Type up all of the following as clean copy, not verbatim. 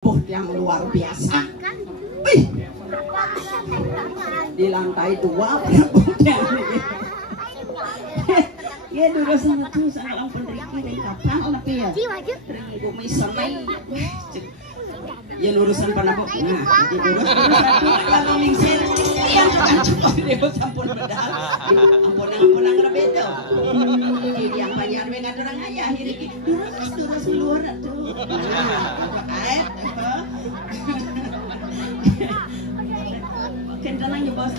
yang luar biasa. Wih, di lantai 2 penyebutnya. Ya dulu sama tuh sama ampun Riki dan kapal tapi ya. Riki misonai. Ya urusan panabok. Nah, di urusan kalau mingsir yang cukup dia sampun bedal. Ampun ngerebedo. Yang banyak dengan orang ayah Riki. Terus keluar tuh. Pakai kendaraan ya bos.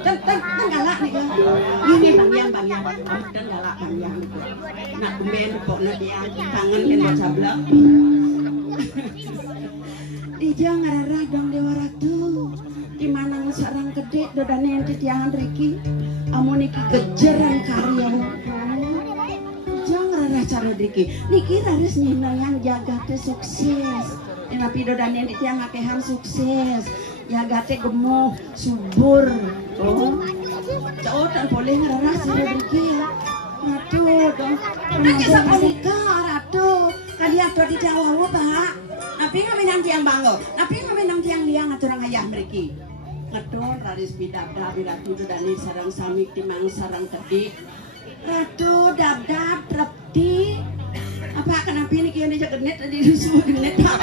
Kan galak nih kan. Ini bang yang dan galak bang yang. Nak kemen pokoknya dia kangen kan baca blog. Dia ngarara dong dewa ratu. Di mana sarang gede dodane ente tiangan Riki. Amun iki gejeran karya. Jangan ngarara cara Riki. Niki harus nyina yang jaga te sukses. Tapi dodane ente tiang akehan sukses. Jagate gemuk, subur. Oh, cowok tak boleh ngerasa cara Riki. Ratu dong. Udah kisah nikah Ratu. Kalian tuh di Jawa Pak. Tapi kami nanti yang bangga. Tapi kami nanti yang liang aturang ayah Riki. Ngeton raris bidabda biratu dodane sarang samik timang sarang tadi. Ratu dabdab trepti. Apa kenapa ini kian dia genet tadi rusuh genet Pak.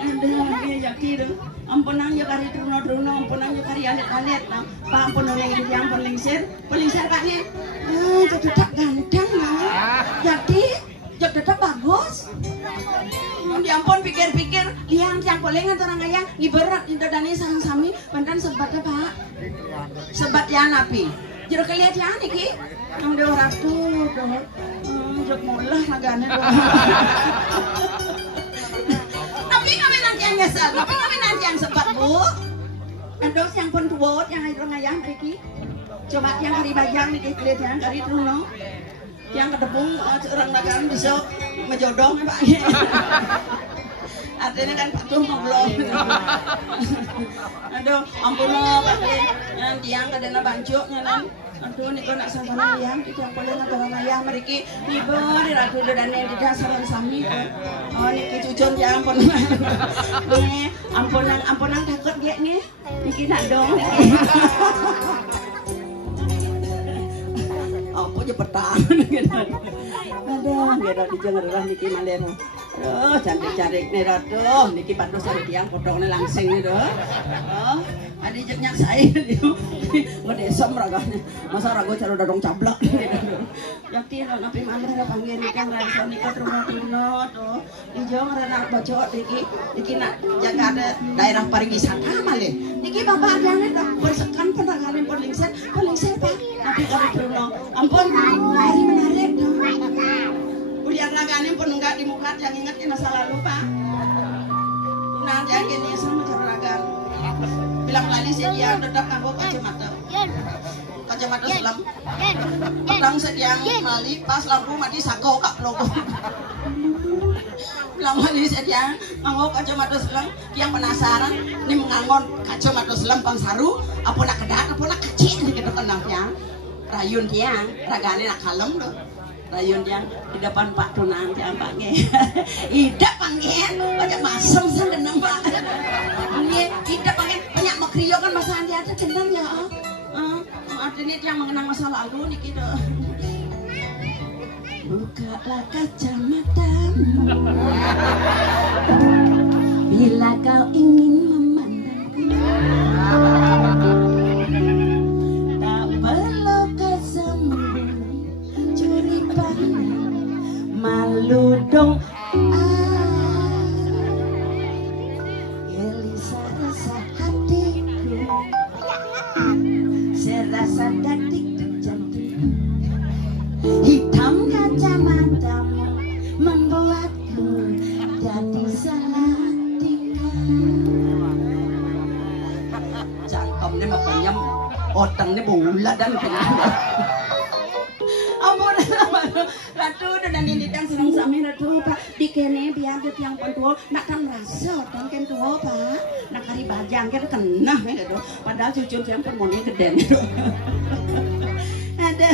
Ada dia yakin ampunan yo kari truno ampunan yo kari alet-alet nah Pak ampunan yang itu yang pelingser Pak nih tetap ganteng nah jadi tetap bagus ampun pikir-pikir liang yang polengan orang ayah ngiberat indodane sareng sami pantan sebatnya Pak sebat ya napi jero kalian ya niki nang dewa ratu dong jok mulah nagane tapi kami nanti yang nyesal, tapi kami nanti yang sempat bu. Endos yang pun tuwot yang air ngayang Riki. Coba yang hari bajang nih lihat yang hari truno. Yang kedepung orang dagang bisa menjodoh Pak. Artinya kan patuh ngobrol. Aduh, ampun pasti yang tiang kadena bancuknya nan. Aduh, niko nak sabar yang kita boleh ngatur ayah meriki hibur ratu dodane di dasaran sami. Oh niki cucun ya ampun. Nih, ampunan takut dia nih. Niki nak dong. Apa je petang gitu. Aduh, ngira dijengerah niki malena. Aduh, cantik-cantik nih ratu. Niki patus ari tiang potongnya langsing nih doh. Oh, adi jeknya saya dia. Ngedesom raganya. Masa rago cara dadong cablak gitu. Yakti lo napi maneh panggil nikah ngarisa nikah truno tuh. Ijo ngarana bocok iki nak jaga ada daerah pariwisata malih. Niki bapak adane dah bersekan penanganan polingser Pak. Tapi kali truno. Ampun, hari menarik tuh. Ulian nagane pun enggak dimukat yang ingat ke masa lalu Pak. Nanti akhirnya sama cara ragan. Bilang lali sih dia tetap nganggo kacamata selam. Orang sediang mali pas lampu mati sako kak logo. Bilang mali sediang nganggo kacamata selam. Yang penasaran ini mengangon kacamata selam bang saru. Apa nak kedat, apa nak kecil gitu kan tiang. Rayun tiang, ragane nak kalem loh. Rayun tiang di depan Pak Tunang tiang panggil. Ida panggil, banyak masem sang genang Pak. Ini ida panggil banyak makrio kan masa andi ada genang ya. Artinya yang mengenang masa lalu nih gitu. Bukalah kacamatamu bila kau ingin memandangku. Tak perlu kau sembunyi curi pandang malu dong. Gelisah rasa hatiku, serasa detik jantung. Hitam kacamatamu membuatku jadi salah tingkah. Cangkemnya makanya otangnya bola dan kenapa. Ampun, ratu dan ini yang serang sami ratu Pak. Di kene biar dia yang pentul, nak kan rasa dan kan tua Pak. Nak kari bajang kan kena gitu. Padahal cucu yang permoni gede gitu. Ada.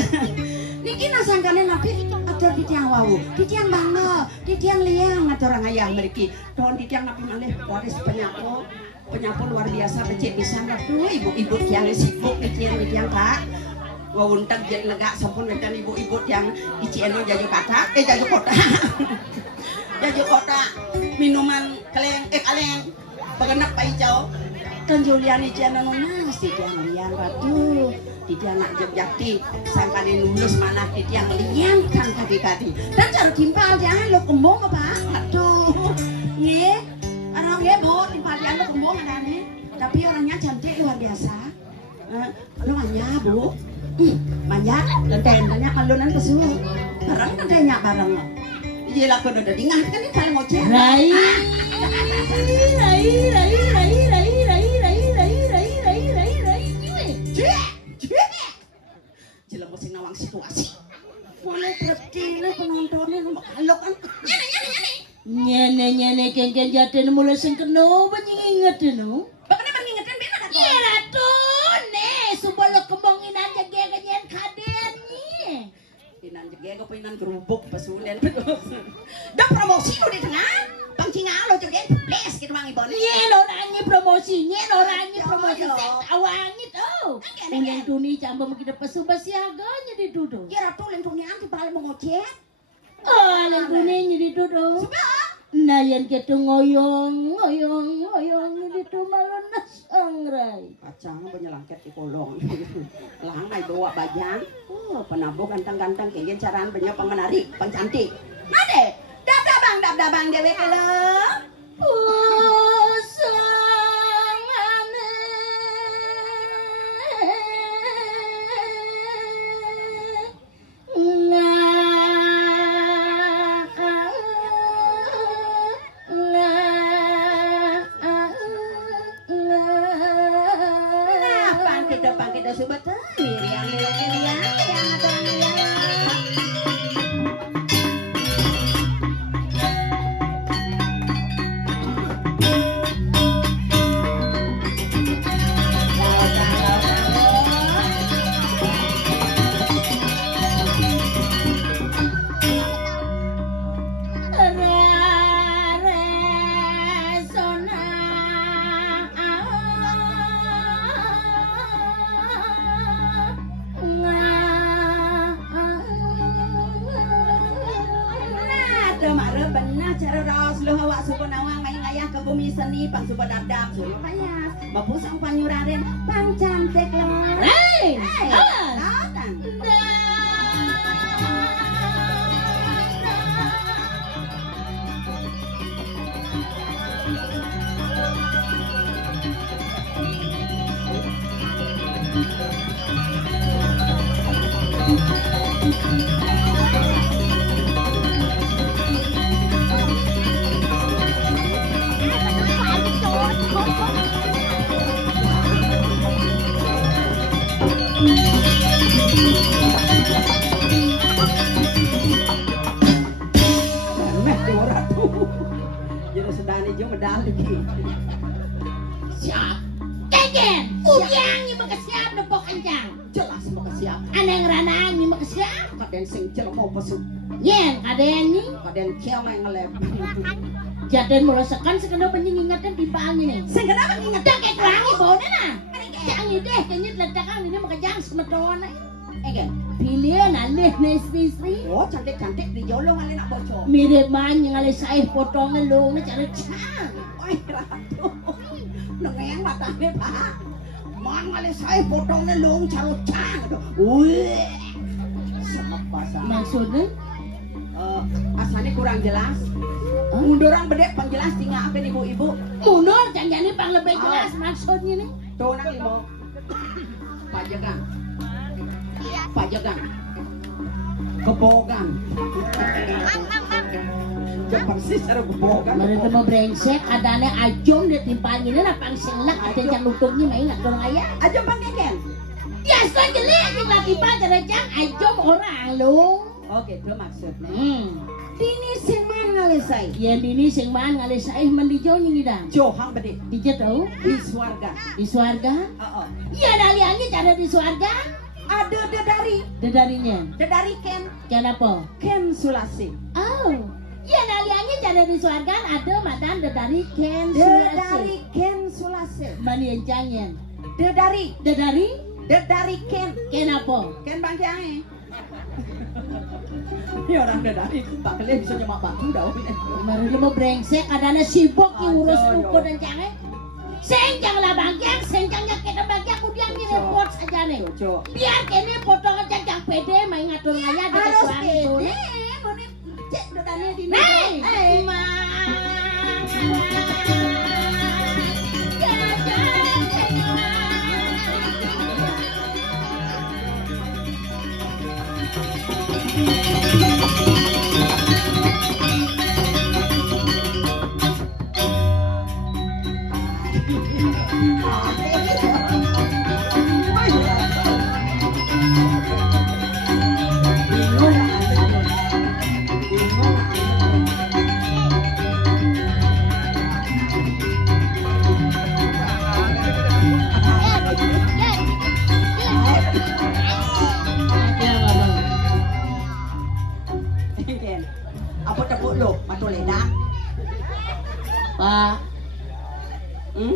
Niki nasangkane napi atur titiang wau, titiang bangga, titiang liang ngatur orang ayah mereka. Don titiang napi malih waris penyapu luar biasa becek pisan dah tuh ibu-ibu yang sibuk titiang Kak. Wawuntag jen lega sampun wetan ibu-ibu yang icieno jajo kata, jajo kota. Jajo kota minuman kaleng, pagenak pa hijau. Kan Julian icieno nunas titiang liang ratu. Titiang nak jebjati sangkane nulus mana titiang liang kan kaki-kaki. Dan cara timpal jangan lo kembung apa? Aduh. Nggih. Orang nggih Bu, timpal jangan lo kembung adane. Tapi orangnya cantik luar biasa. Lo manja Bu. Manja lenten-lentenya alunan kesuwe. Barang tanya barang. Iya lah kudu dingah kan ini kalau ngoceh. Rai. Jelas mesti nawang situasi. Boleh tertine penontonnya makhluk kan. Nyene kengken jaten mulai sing keno nyinget no. Bakane mengingatkan bena dak. Ya ratu ne subalo kembongin aja genyen kaden ni. Pinan jege ko pinan gerubuk pasulen. Dak promosi lo di tengah. Pangcinga lo jege les kita mang ibon. Nyen orangi promosi awangit oh. Ulang tuni camba kita pesu basiaganya di duduk. Ya ratu leng tuni anti balik mengoceh. Oh, leng tuni di duduk. Nah yang kita ngoyong itu malah nasangrai. Kacang penyelangket di kolong. Langai bawa bajang. Oh, penabuk ganteng-ganteng kayak caraan banyak pengenari, pengcantik. Nade, dap bang dewe kalau. Seni pang super dadam suruh kaya bapusang panyuraden pang cantik lo. Hey, datang. Siap. Keken, ubiangi makasiap na po kanjang. Jelas makasiap. Anang ranangi makasiap. Kaden sing jel mau pesuk. Yen, kaden ni. Kaden kiau main ngelep. Jaden mulasakan sekena penyingatan di palnya ni. Sing kenapa ngingatan Kayak kerangi bawanya na. Yang ini kayaknya ledakan ini makajang semeton. Egen. Pilihan alih na istri. Oh, cantik-cantik di jolong alih nak bocor. Mirip man yang alih saya potongan lo na cara cang. Oi, ratu. Nengeng matanya Pak. Man alih saya potongnya long carut cang. Wih. Semak bahasa. Maksudnya? Asalnya kurang jelas. Munduran bedek pangjelas tinggal apa ibu-ibu. Mundur jangan pang lebih jelas maksudnya nih. Tuh nak limo. Pajagan. Pajagan. Kebogan. Jepang sih secara kebogan. Mereka mau brengsek adanya ajom di timpang ini lah pang selak ada yang lututnya main nggak dorong ayah. Ajom pang keken. Ya sudah jelek yang lagi pacar jang ajom orang lu. Oke, itu maksudnya. Dini sing man ngalisai. Ya dini sing man ngalisai mendijo nyingi dah. Johang bedek. Dijat tau? Di swarga. Di swarga? Oh. Iya daliannya cara di swarga. Ada dedari. Dedarinya. Dedari ken. Kenapa? Ken Sulasi. Oh, ya naliannya cara di suargan ada madan dari Ken Dari Sulasi. Ken Sulasi. Mani jangan. Dari Ken. Kenapa? Ken Bang Kiai. Ini orang dari Pak Kalian bisa nyemak batu dah ini. Baru lu mau brengsek adanya sibuk yang urus Aduh, ruko yo. dan canggih. Senjang lah bagian, senjangnya kita bagian aku dia ngirim report saja nih. Cocok. Biar kini potongan janjang pede main ngatur ngaya di Harus ketuaan itu. pede. Mau cek dodanya di Nih, Ken. Apa tepuk lo? Matu ledak. Pak,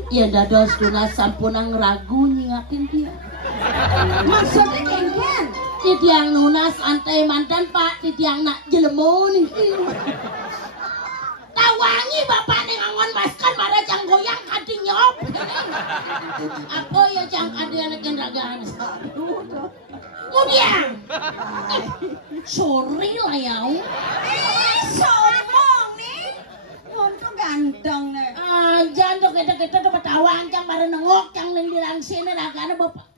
ya dados duna sampun ang ragu nyingakin dia. Maksudnya Ken. Titiang nunas antai mantan Pak, titiang nak jelemo nih. Tawangi bapak nih ngangon masker marah jang goyang kadi nyop. Apa ya jang kadi anak kendagaan. Kemudian, sorry lah ya. Sombong nih. Untuk ganteng nih. Jangan kita dapat tawang jang marah nengok jang yang bilang sini ragana bapak.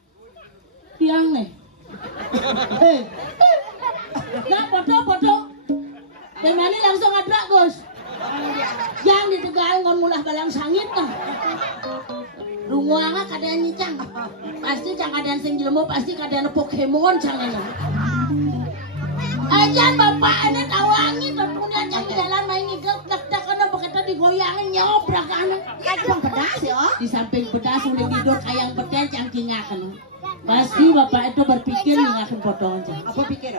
Tiang nih. Nah foto. Dan mana langsung adrak Gus. Yang di Tegal ngon mulah balang sangit nah. Runguanga kadang nyicang. Pasti cang kadang sing jelemo pasti kadang Pokemon cangena. Ajan bapak ini tawangi tentunya cang di jalan main ngigel dak-dak kana bekata digoyangin nyobrak kana. Iya bang pedas ya. Di samping pedas udah tidur kayang pedas cang kingakan. Pasti bapak itu berpikir ngingakin potongan cang. Apa pikir?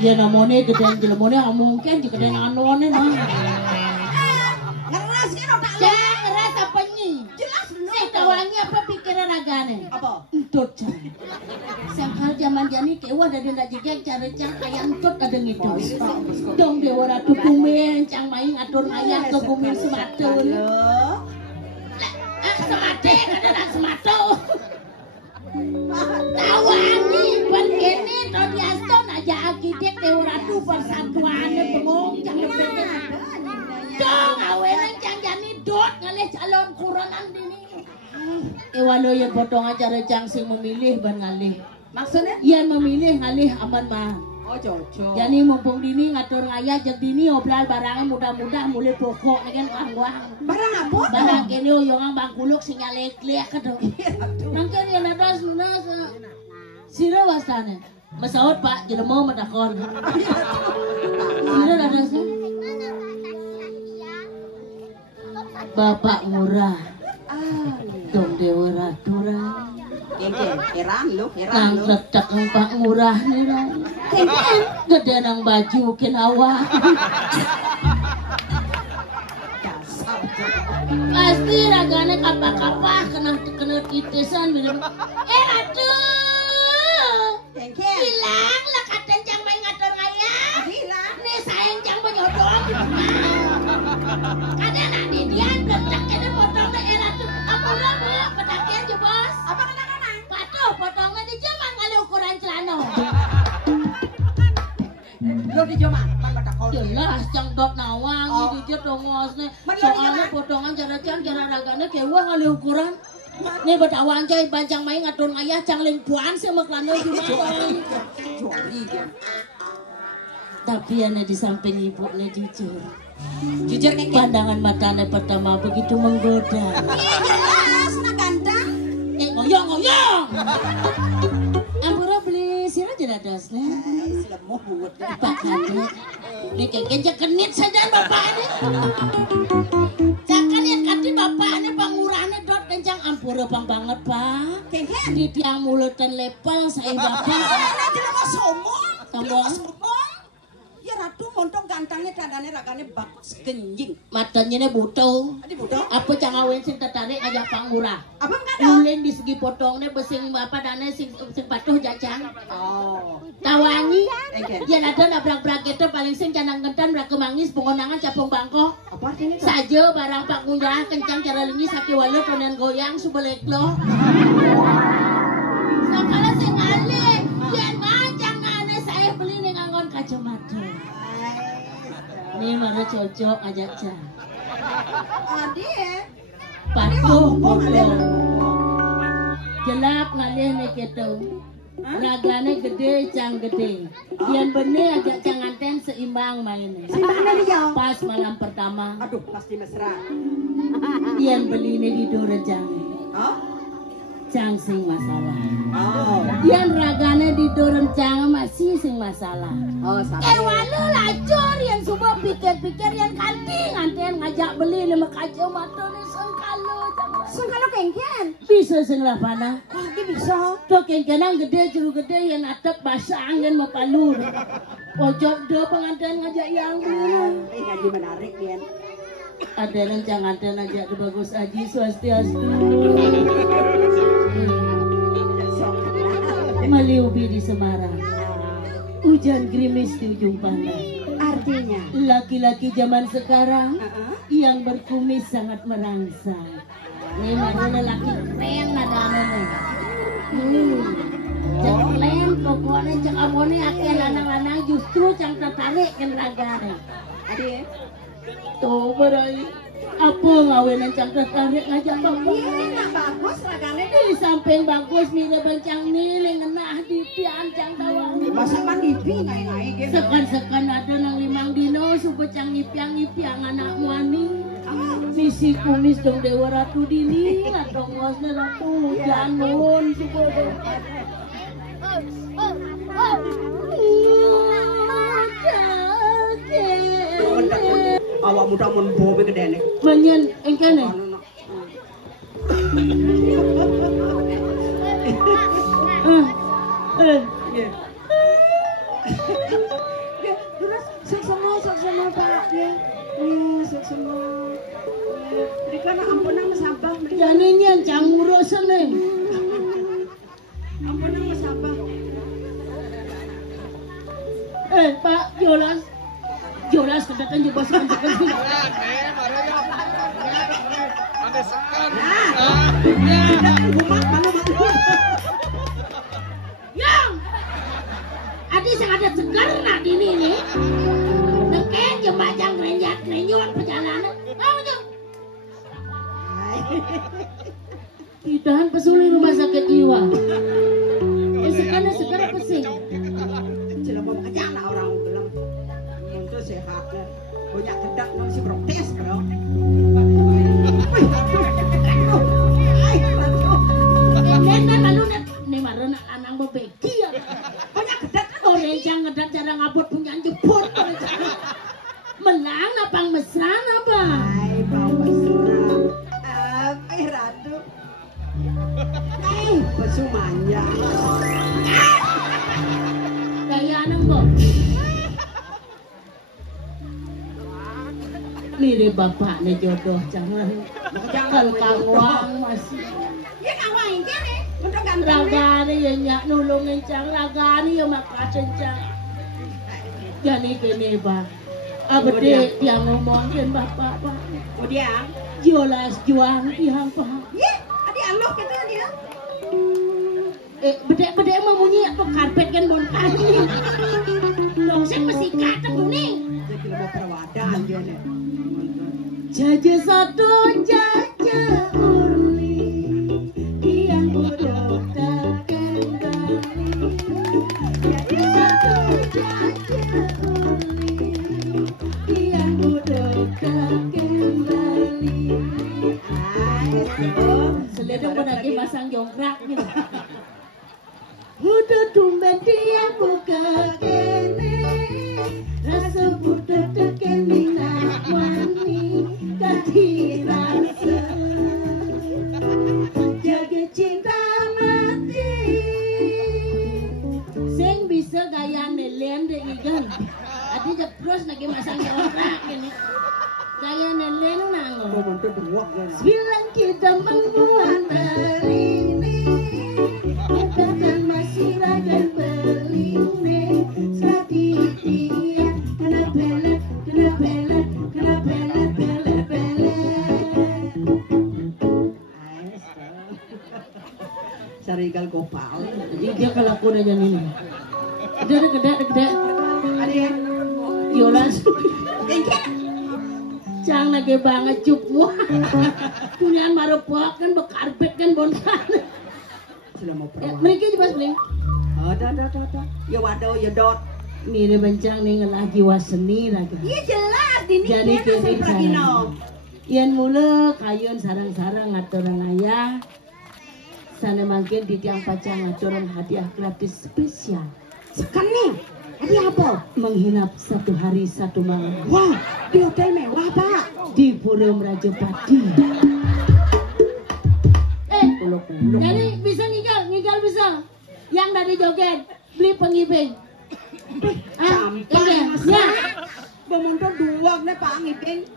Ya namanya gedean jelemone mungkin juga gedean anone mah. Ngeras kan otak lu. Jangan keras apa nyi? Jelas bener. Saya tawangi apa pikiran ragane? Apa? Entut cang. Sangkal zaman jani kewa dari ndak jigek cara cang ayam entut kadang itu. Dong dewa ratu kumen cang main atur ayah ke kumen sematul. Halo. Semate kadang sematul. Tawangi ban kene to diaston aja akidek dewa ratu persatuane bengong cang lebete. Dong awelan cang jani dot ngalih calon kuranan dini. Ewalo ya potong acara cang sing memilih ban ngalih. Maksudnya? Iyan memilih ngalih aman mah. Oh cocok. Jadi mumpung dini ngatur ngaya jeg dini oblal barangnya mudah-mudah mulai pokok dengan kangwang. Barang apa? Barang kene oyongan bangkuluk sing lek-lek kadang. Mangken ya nadas nunas. Sira wastane. Masaot Pak jelema medakon. Sira nadas. Bapak murah. Dong dewa raturan. Heran lu. Kang letak Pak murah nih lah. Gede nang baju kinawa. Pasti ragane kapah-kapah kena titisan bilang. Aduh. Bilang lah katan jang main ngatur ngaya. Bilang. Nih sayang jang menyodong. Kadang nak didian letak kena potongnya aduh. Ampura bu, pedakian jo bos. Apa kadang-kadang? Patuh potongnya di jaman kali ukuran celana. Lo di Joma, man batakol. Jelas cang dot nawang di jet dongosne. Soalnya potongan cara ragane kewa kali ukuran. Nih betawang cai bancang main ngatur ayah cang ling puan sama klano jumawan. Jori dia. Tapi ane di samping ibu ne jujur. Jujur nih kan. Pandangan matanya pertama begitu menggoda. Jelas, nak ganteng. Ngoyong. Ampura beli sirah jeladas nih. Lemoh buat. Pak Kade, ini kayaknya kenit saja bapak ini. Jangan yang kati bapak ini pangurane dot kencang ampura bang banget Pak. Kengken. di tiang mulutan lepel saya bapak. Nanti lo sombong. Sombong. Ya ratu montong gantangnya dadane ragane bagus genjing. Matanya butuh. Adi butuh. Apa cangawen sing tertarik ngajak pangurah. Apa enggak Ulin di segi potongnya besing bapak dane sing patuh jacang. Oh. Tawangi. Egen. Ya ada nabrak itu paling sing canang kentan brak kemangis pengonangan capung bangkok. Apa artinya itu? Saja barang pak kunyah kencang cara lingi saki walu konen goyang subelek lo. Sakala sing alih yen macang nane saya beli ning nganggon kacamata. Ini mana cocok ajak cah. Adi Patuh potong. Jelak ngalih nih gitu. Ragane gede cang gede. Yang bener ajak cang anten seimbang mainnya. Simana dia? Pas malam pertama. Aduh pasti mesra. Yang beli nih di Durejang. Oh? Cang sing masalah. Oh. Yang ragane di Durejang masih sing masalah. Oh, sabar. Walau lacur yang semua pikir-pikir yang kanting anten ngajak beli nih makajo mata nih sengkalo. Sengkalo kengken. Bisa sing lapana. Dia bisa. Tuh kengkenang gede juru gede yang atap basah angin mapalur. Pojok do pengantin ngajak yang Gaji menarik ya. ada rencang anten ngajak di bagus aji swastiastu. Maliubi di Semarang. Hujan gerimis di ujung pandang. Artinya Laki-laki zaman sekarang yang berkumis sangat merangsang. Ini mana lelaki keren ada nih. Cek keren pokoknya cek amone akeh lanang-lanang justru cang tertarik kan ragane. Adi Tuh berai apa ngawenan cang tertarik ngajak bapak. ini bagus ragane. Di samping bagus mirip bencang nilai ngenah di pian cang tawang. Masa mandipi naik-naik gitu. Sekan-sekan ada nang limang dino suku cang ngipiang-ngipiang anak wani. Misi kumis dong Dewa Ratu Dini atau ngosnya Ratu Janun suku dong. Awak muda mun bobe gedene. Menyen engkene. Terus sok-sama Pak ya. Sok semua. Mereka nak ampunan mesabah. Jani nyen cang ngurus seneng. Ampunan mesabah. Pak Jolas kedatangan di bos kantor. Yang adi sing ada segar nak dini nih. Neken jembajang renjat perjalanan. Mau nyong. Ditahan pesuli rumah sakit jiwa. Sekarang apa sih? Cilebong aja lah orang belum. Untuk sehatnya. Banyak kedak masih protes bro. Nen malu nih marana anang bebeki ya. Banyak kedak Oh rencang ngedat cara ngabut punya jepur. Menang apa mesra apa? Hai bau mesra. Ratu. Pesumanya. Gaya anang kok. Mirip bapak nih jodoh jangan kangwang masih. Ya kawang kene. Untuk ganteng. Ragane ya nyak nulungin cang ragane ya makasen cang. Jadi gini bah. Abdi yang ngomongin bapak pak. Kemudian. Jolas juang tiang pak. Ya, adi Allah kita dia. Bedek emang bunyi apa karpet kan bon kaki. Longsek mesti kata kuning. Jadi lebih perwadan dia nih. Jaja satu jaja urni yang bodoh terkendali. Jaja satu jaja urni yang bodoh terkendali. Seledong pun lagi masang jongkrak gitu. Udah tumben dia buka kene, rasa budak tekeni nak wani kaki rasa. Jaga cinta mati terus lagi masang kontrak ini. Kalian lenu nanggung. Mau tuh buak kan. Bilang kita membuat berini, kita kan masih ragan berini. Sedikit kena belet, kena belet, kena belet, belet, belet. Sarigal gopal. Dia kalau aku udah jadi ini. Gede. Ada ya? Yolas. Cang lagi banget cuk wah. Punyaan marupok kan bekarbet kan bontan. Sudah mau perang. Mereka juga beli. Ada. Ya waduh ya dot. Ini bencang nih lagi waseni lagi. Iya jelas ini. Jadi kini cara. Ian mula kayun sarang-sarang ngaturang ayah. Sana makin di tiang pacang ngaturang hadiah gratis spesial. Sekali. Ini apa? Menghinap satu hari satu malam. Wah, di hotel mewah pak. Di Purem Rajapati. Jadi bisa ngigal bisa. Yang dari joget beli pengibing. Gampang mas. Ya. Bemundur dua nih pak ngibing.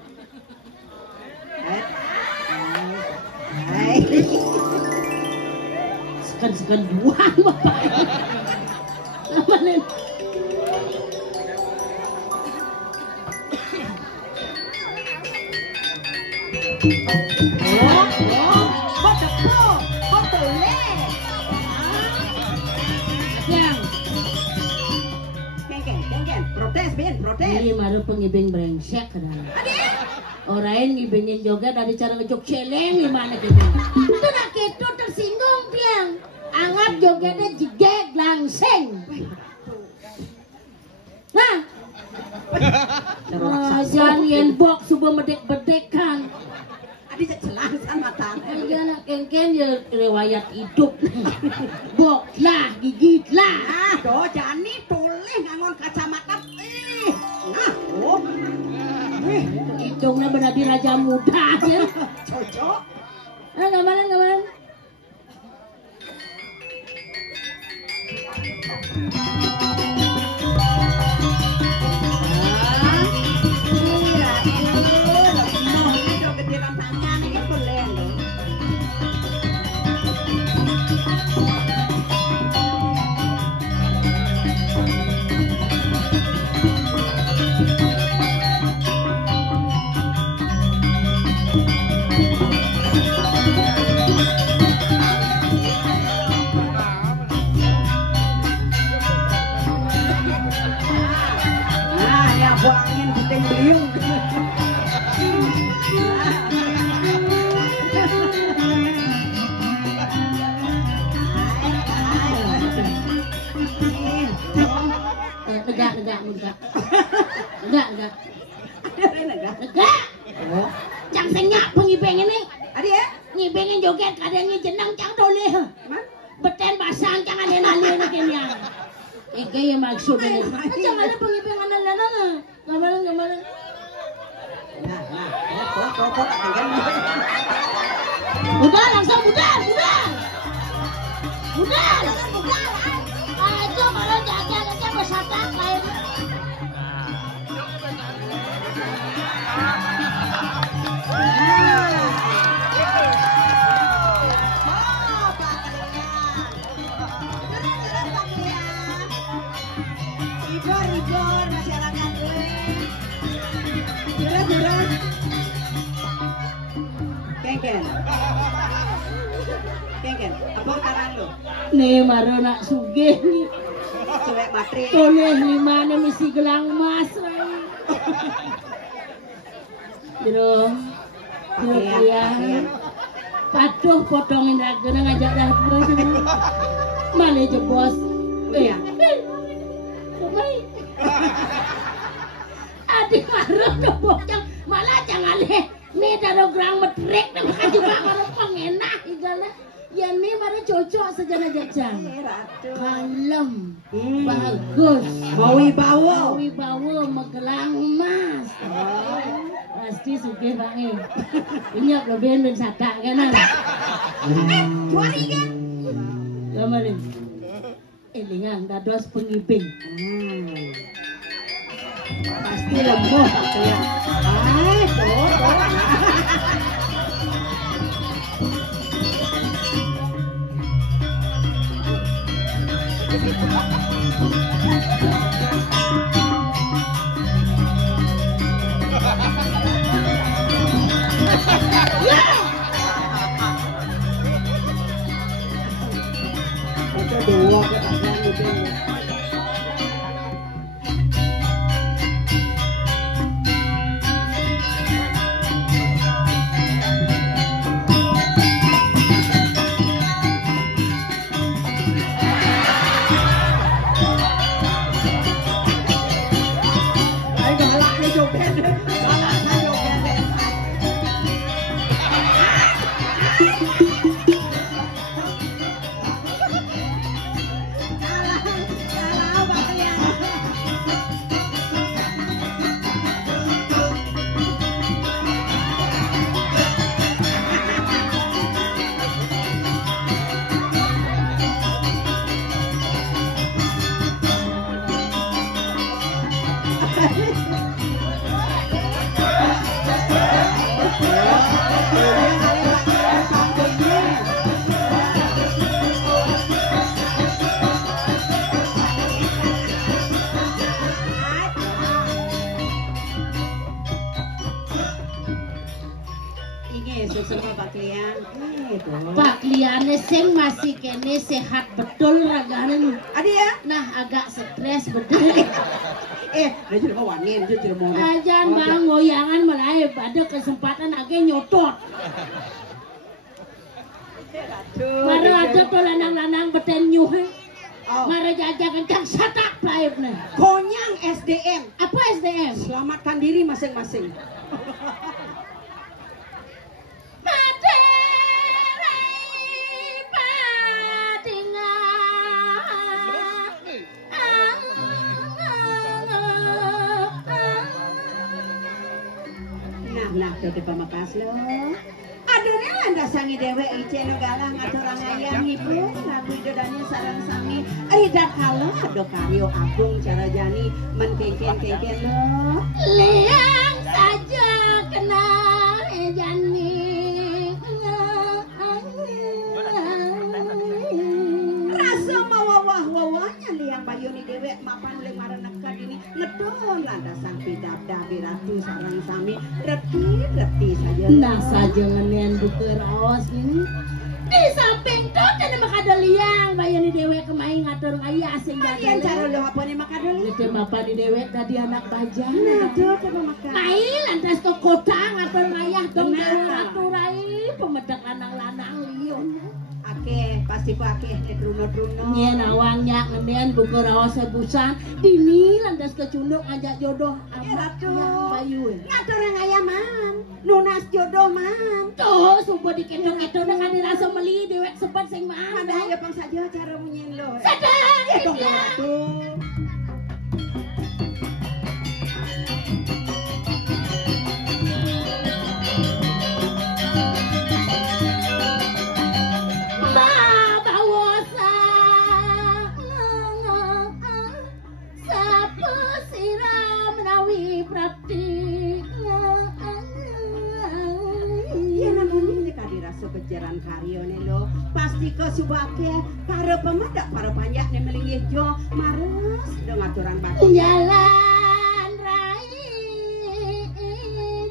Sekan dua bapak. Apa nih? Protes. Ini maru pengibing brengsek kan. Orang ngibingin juga dari cara ngejok celeng gimana gitu. Itu nak itu tersinggung tiang. Anggap jogetnya jigeg langsing. Nah. Jangan yang bok subuh medek-bedekan. Adi jelasan mata. Iya nak kengken ya riwayat hidup. Bok lah, gigit lah. Ah, doh jani toleh ngangon kacamata. Nah, oh. Hitungnya benar di raja muda ya. Cocok. Gambaran. Buangin puting beliung. Tegak. Cang senyak pengibeng ini. Adi ya? Ngibengin joget kadang jenang cang doleh. Beten basang cang ada nali ini kenyang. Ika yang maksudnya. Cang ada pengibeng anak-anak. Gambaran. Udah langsung udah. Itu kalau jajan aja besatak lain. Igor masyarakat Durang. Kengken, abang karang lo. Nih maro nak sugih nih. Cewek matri. Toleh limane misi gelang emas. Jero ya. Patuh potongin ragana ngajak dah terus. Mana jebos? Iya. Baik. Adik maro kebocang malah jangan leh. Nih daro grang metrek dan makan juga maro pengenah igala. Ya nih maro cocok sejana jajang. Kalem. Bagus. Mawi bawa megelang emas. Pasti sugih banget. Inyak lebih ben sadak kan. Juari kan? Gamarin. Elingan dados pengibing. Pasti lemah ya. Tuh. Pak Liane sing masih kene sehat betul ragane. Adi ya? Nah agak stres betul. Dia jadi kawanin, dia jadi mau. Ajan bang goyangan mulai pada kesempatan age nyotot. Mara aja tuh lanang-lanang beten nyuh. Mara jaja kencang satak baiknya. Konyang SDM. Apa SDM? Selamatkan diri masing-masing. Nah, dari pamakas lo. Adone landa sangi dewe ice no galang aturang ayam ibu lagu dodanya sarang sami. Ida kala do karyo agung cara jani menkeken-keken lo. Liang saja kena jani. Rasa mawawah-wawahnya liang bayuni dewe mapan leng maranaka dini ngedon landa sang pidabda biratu sarang sami reti saja. Nah saja ngenian buker awas ini. Di samping tuh dan makada liang bayani dewe kemain ngatur ayah asing Kalian cara lo apa nih makada liang? Itu bapak di dewe tadi anak bajang. Nah tuh apa makan? Main lantas ke kota ngatur ayah dong ngatur ayah pemedak lanang-lanang liun. Ake pasti pakai druno-druno. Nyen awangnya ngenian buker awas sebusan dini lantas ke cunduk ngajak jodoh Ratu bayu. ngatur orang ayaman nunas jodoh man. Tuh sumpah dikendong-kendong dengan dirasa meli dewek sempat sing mah. Ada aja bang saja cara munyin lo. Sadar Ya dong Ratu. Kejaran karyone lo pasti ke subake karo pemedak para banyak nih melingih jo mares do ngaturan batu jalan rai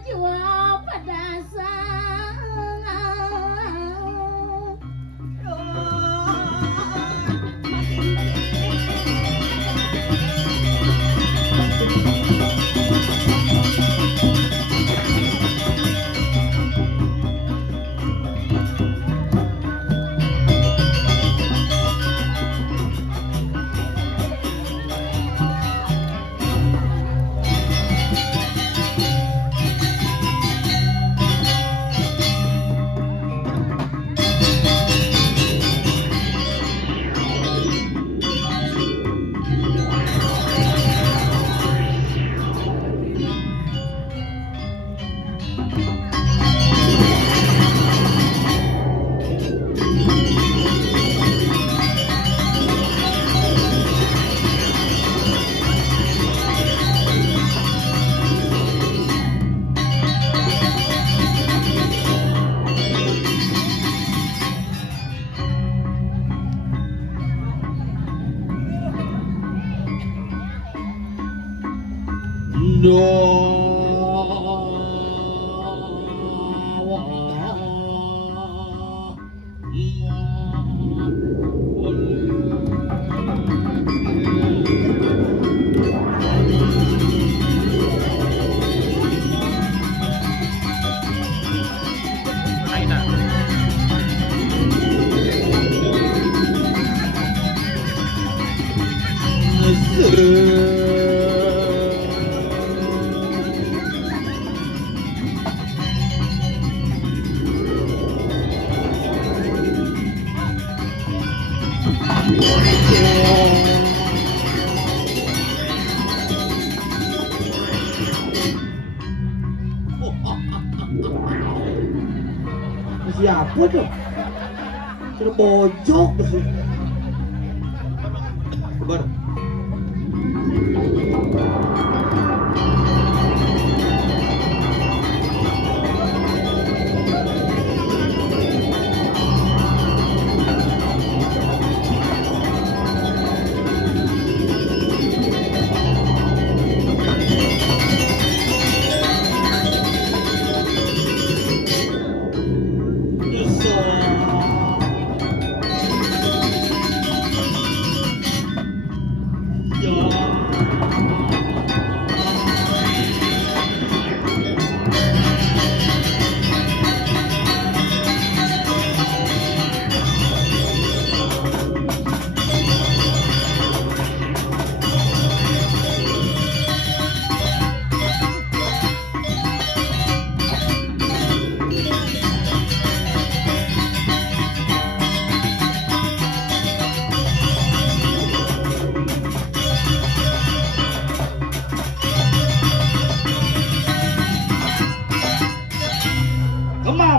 jua pedasang Siapa tuh? Sudah bojok sih. Kabar.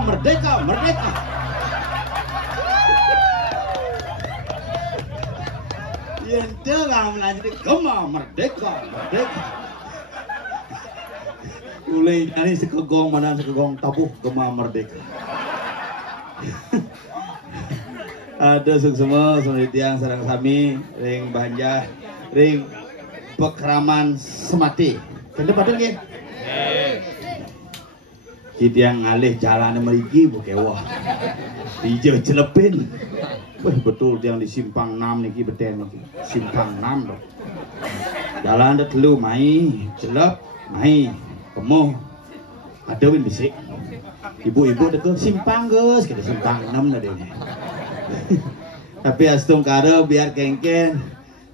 Merdeka, merdeka. Ente nggak melanjut Gema merdeka, merdeka. Mulai ini sekegong mana sekegong tabuh Gema merdeka. Ada semua tiang sarang sami ring banjar ring pekraman semati. Kende padahal gini. Kita yang ngalih jalan merigi bukewah hijau celepin. Wah betul yang di simpang 6 niki beten niki simpang 6 dong. Jalan ada telu mai celep mai kemuh ada win bisik ibu-ibu deket simpang guys kita simpang 6 tadi. Tapi astung karo biar kengken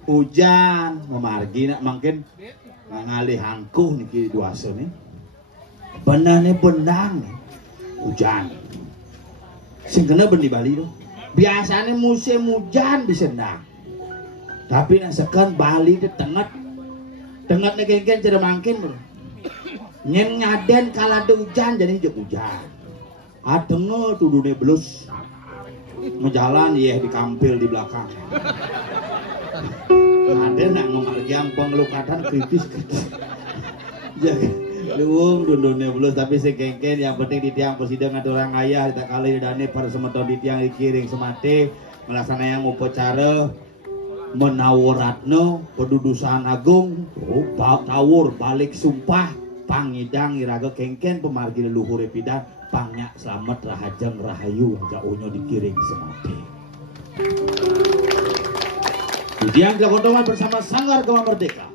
hujan memargi nak mungkin ngalih angkuh niki duasa nih. Benarnya benang hujan sing kena ben di Bali tuh biasanya musim hujan di Sendang tapi nasekan Bali itu tenget kengken jadi mangkin bro nyen ngaden kala ada hujan jadi jek hujan adenge tuh dunia belus ngejalan ya di kampil di belakang ada nak ngemargiang pengelukatan kritis jadi luung dundune belus tapi sekengken yang penting di tiang presiden ada orang ayah kita kali dane para semeton di tiang dikiring semate melaksanakan yang upacara menawaratno pedudusan agung tawur balik sumpah pangidang iraga kengken pemargi leluhur pidan pangnya selamat rahajeng rahayu jauhnya dikiring semate di tiang kekotoman bersama Sanggar Gema Merdeka.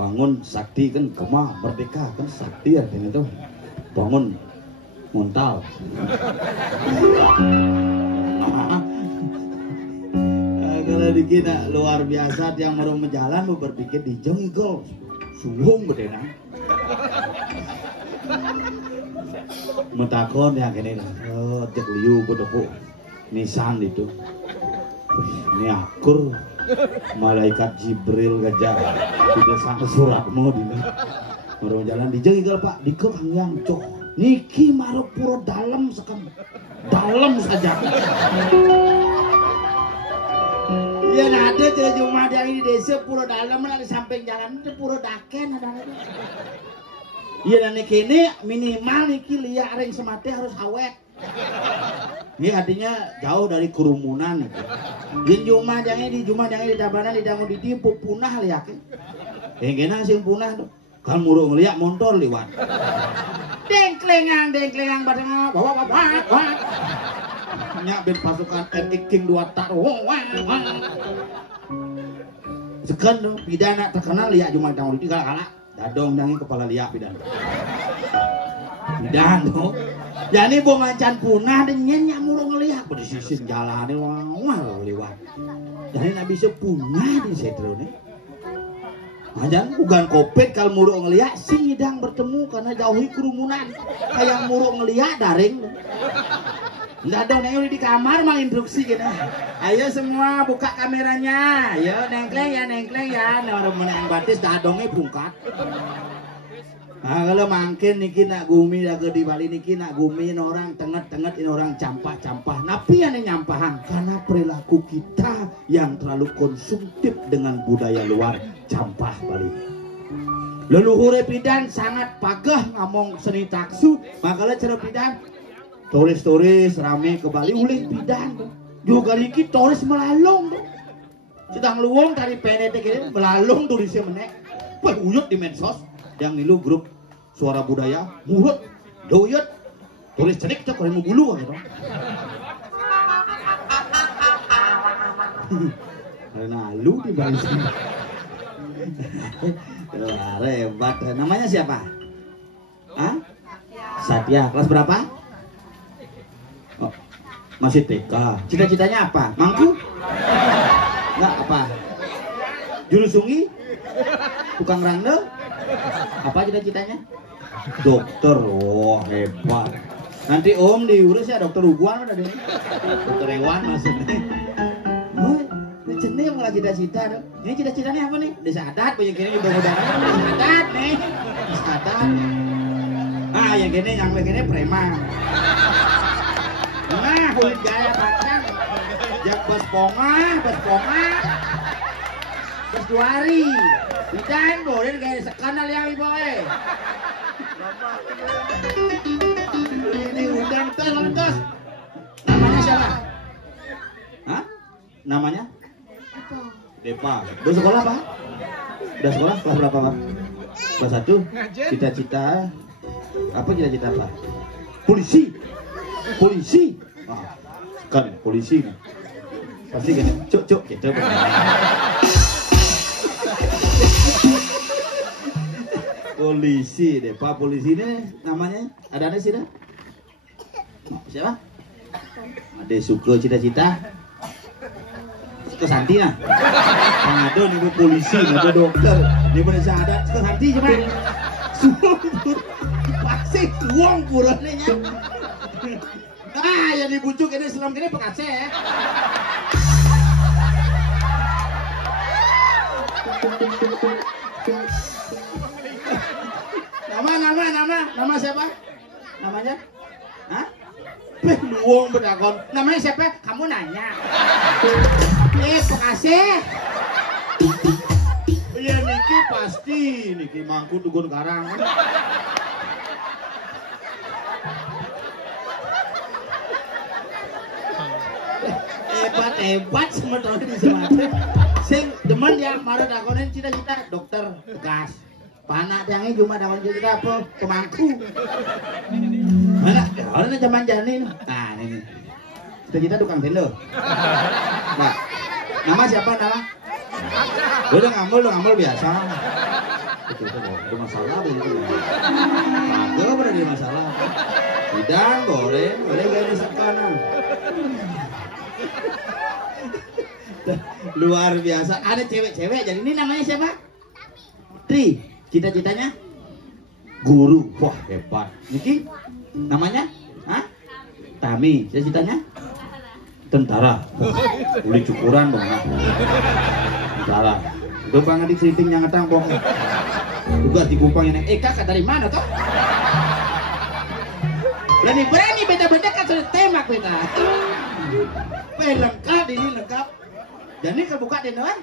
Bangun sakti kan Gema merdeka kan sakti artinya tuh bangun muntal. Kalau dikira luar biasa yang mau menjalan mau berpikir di jenggol suwung bedena. Mentakon yang kene oh cek liu bodoh nisan itu. Ini akur malaikat Jibril gajah tidak sampai suratmu dina baru jalan dijengkel Pak dikek hangyang cok niki maruk pura dalam sekam dalam saja ya ada jadi cuma yang ini desa pura dalam di samping jalan itu pura daken ada iya dan niki ini minimal niki liak ring semate harus awet Ini artinya jauh dari kerumunan gitu. Di Jumah jangan di Tabanan di dangu ditipu punah liak. Yang kena sing punah tuh. Kan muruk ngeliat motor liwat. Dengklengang barengan bawa. Nyak ben pasukan King 2 tak. Sekan dong pidana terkenal liak Jumah dangu di kala dadong dangi kepala liak pidana. Pidana dong. Jadi bong acan punah dan nyenyak murung ngelihat pada sisi jalan wah lewat. Jadi nak bisa punah di setro nih. Ajan bukan kopet kalau murung ngelihat sing hidang bertemu karena jauhi kerumunan. Kayak murung ngelihat daring. Nggak dong yang di kamar mang instruksi gitu. Ayo semua buka kameranya. Ayo nengkleng ya. Nah orang menang batis dadongnya bungkat. Nah kalau makin niki nak gumi dah di Bali niki nak gumi orang tenget ini orang campah. Napi yang nyampahan karena perilaku kita yang terlalu konsumtif dengan budaya luar campah Bali. Leluhur pidan sangat pagah ngomong seni taksu, makanya cara pidan turis rame ke Bali ulih pidan. Juga niki turis melalung tuh. Sedang luwung dari PNT kini melalung turisnya menek. Wah uyut di medsos. Yang nilu grup suara budaya mulut doyot tulis cedik cok orang mau bulu gitu. Karena lu di Bali sini. Hebat. Namanya siapa? Hah? Satya. Kelas berapa? Oh, masih TK. Cita-citanya apa? Mangku? Enggak apa? Juru sungi? Tukang randel? Apa cita-citanya? Dokter. Wah hebat. Nanti om diurus ya dokter Uguan ada ini. Dokter hewan maksudnya. Oh, ini malah cita-cita dong. Ini cita-citanya apa nih? Desa adat, yang gini mudah-mudahan desa adat nih. Desa adat. Ah, yang gini preman. Nah, kulit gaya patang. Jak bos ponga. Bos duari. Pidan boleh guys, sekanal yang ibu Ini udang terlentos. Namanya siapa? Hah? Namanya? Depa. Udah sekolah Pak? Udah sekolah kelas berapa Pak? Kelas 1. Cita-cita apa cita-cita Pak? Polisi. Ah, kan polisi. Pasti gini. Cuk gitu. Polisi deh, Pak polisi ini namanya ada sih dah. Siapa? Ada suka cita-cita. Suka Santi nah. Ada nih polisi, ada dokter. Di Indonesia ada suka Santi cuma. Pasti uang purane nya. Ah, yang dibujuk ini selam kene pekase ya. Nama siapa? Namanya? Hah? Luang berdakon. Namanya siapa? Kamu nanya. Makasih. Iya Niki pasti. Niki mangku tugun karang. Hebat semua tahun di Sumatera. Sing demen ya marah dakonin cita-cita dokter tegas. Panak yang cuma dapat cerita apa pemangku. Mana? Orang zaman janin. Nah ini. Cita-cita tukang tendo. Nah, nama siapa nama? Udah ngambil biasa. Itu ada masalah begitu. Agak berada masalah. Tidak boleh gak di sekarang. Luar biasa. Ada cewek-cewek. Jadi ini namanya siapa? Tri. Cita-citanya guru. Wah hebat. Niki namanya? Hah? Tami. Cita-citanya? Tentara. Boleh cukuran dong. Tentara. Udah banget di seliting yang ngetang bohong. Juga di Kupang yang kakak dari mana toh? Berani beda-beda kan sudah tembak beda. Lengkap ini lengkap. Jadi kebuka deh kan?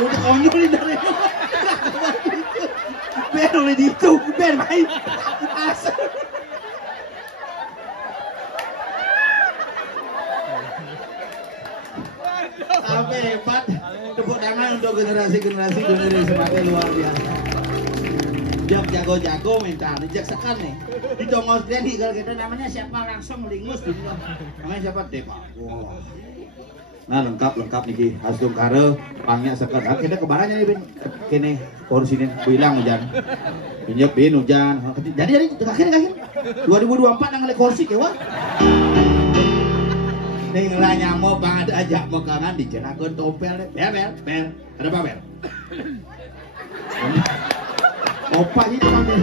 Udah konyol dari biar oleh itu, biar main asal. hebat. Tepuk tangan untuk generasi-generasi semati luar biasa. Jak jago-jago minta jak sekan nih. Di Dongos Deni kalau kita namanya siapa langsung lingus gitu. Namanya siapa Depa. Wow. Nah lengkap nih Hastung Kare pangnya sekan. Kita kebarannya nih bin. Kene kursi ini bilang hujan. Pinjek bin hujan. Jadi terakhir 2024 nang kursi kewa. Ning lah nyamuk banget aja mekangan dicenakeun topel deh. Bel. Ada apa bel? Opa ini mana?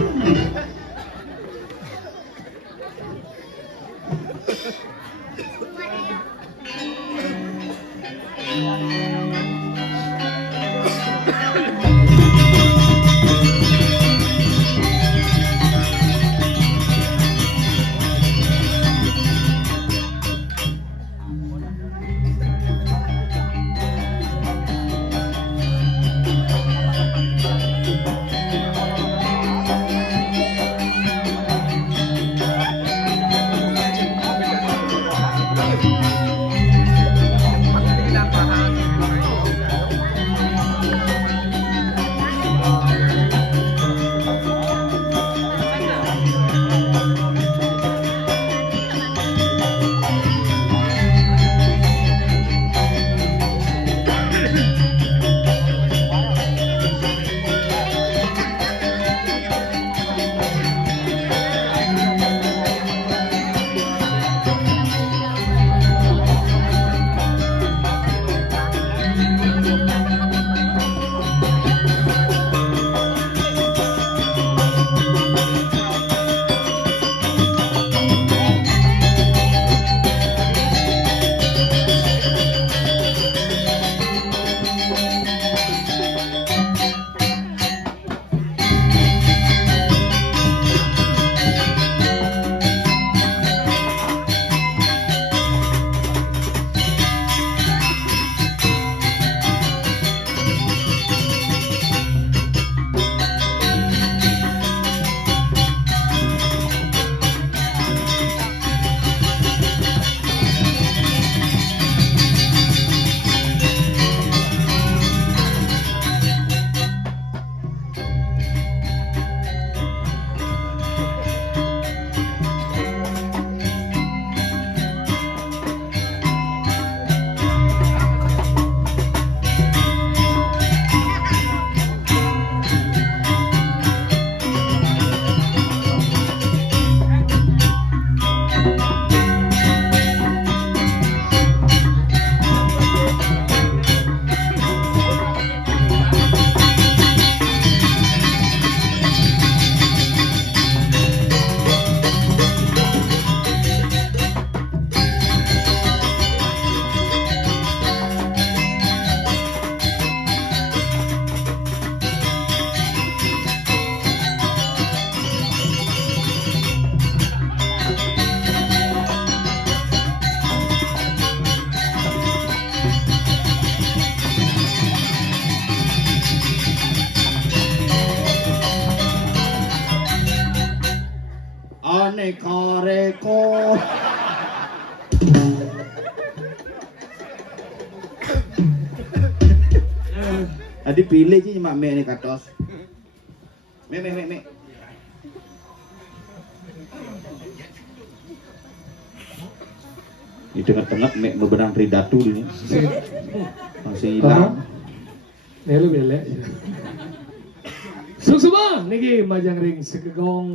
Reko. Adi pilih sih mak me ini katos. Me. Di tengah-tengah me bebenang ridatu ini. Masih hilang. Nelu belek. Suksuma niki majang ring segegong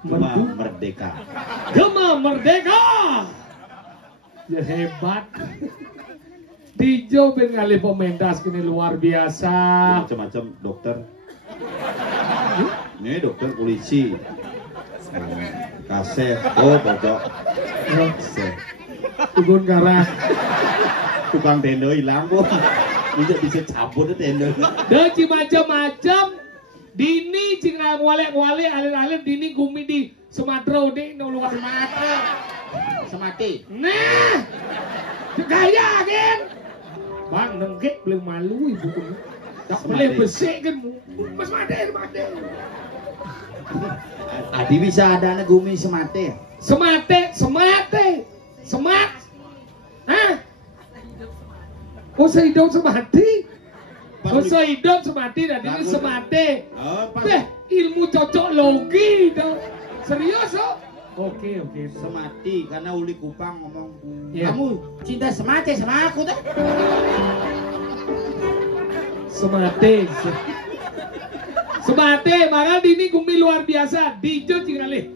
Gema Merdeka. Gema Merdeka. Ya hebat. Dijo ben ngalih pementas kini luar biasa. Macam-macam dokter. Ini dokter polisi. Kasep, pojok. Tukun karah. Tukang tenda hilang kok. Bisa cabut tenda. Deci macam-macam. Dini cing ngwale alir-alir dini gumi di Sumatera di luar Sumatera. Semati. Nah. Gaya kan. Bang nenggek belum malu ibu. Tak boleh besek kan. Mas Made. Adi bisa ada anak gumi semate. Semat. Hah? Poseidon semati. Poseidon semati dan ini semati. Beh, ilmu cocok logi dong. Serius oh? Oke. Semati karena Uli Kupang ngomong. Ya. Kamu cinta semati sama aku tuh. Semate, maka ini gumi luar biasa, dijo cingalih.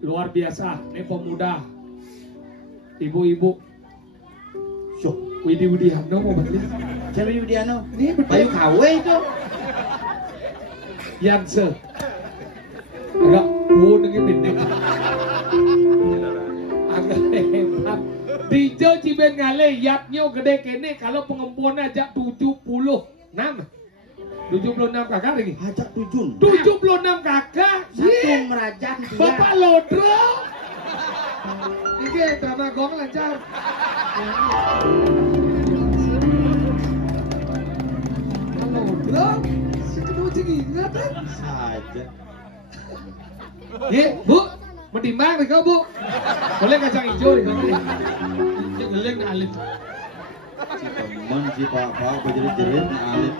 Luar biasa, ini pemuda. Ibu-ibu. Syok, Widi Widiano mau balik. siapa Widiano? Ini Bayu KW itu. Yanse. Agak bunuh ini. Agak hebat. Dijo ciben ngale, yapnyo gede kene kalau pengempuan aja 76. 76 kakak lagi. Ajak tujun. 76 kakak. Satu merajang dia. Bapak Lodro. Ini drama gong lancar. Lodro. Si kedua ingat kan? Saja. Bu, menimbang nih kau bu. Boleh kacang hijau nih kau. Geleng alit. Si teman si papa berjerit-jerit alit.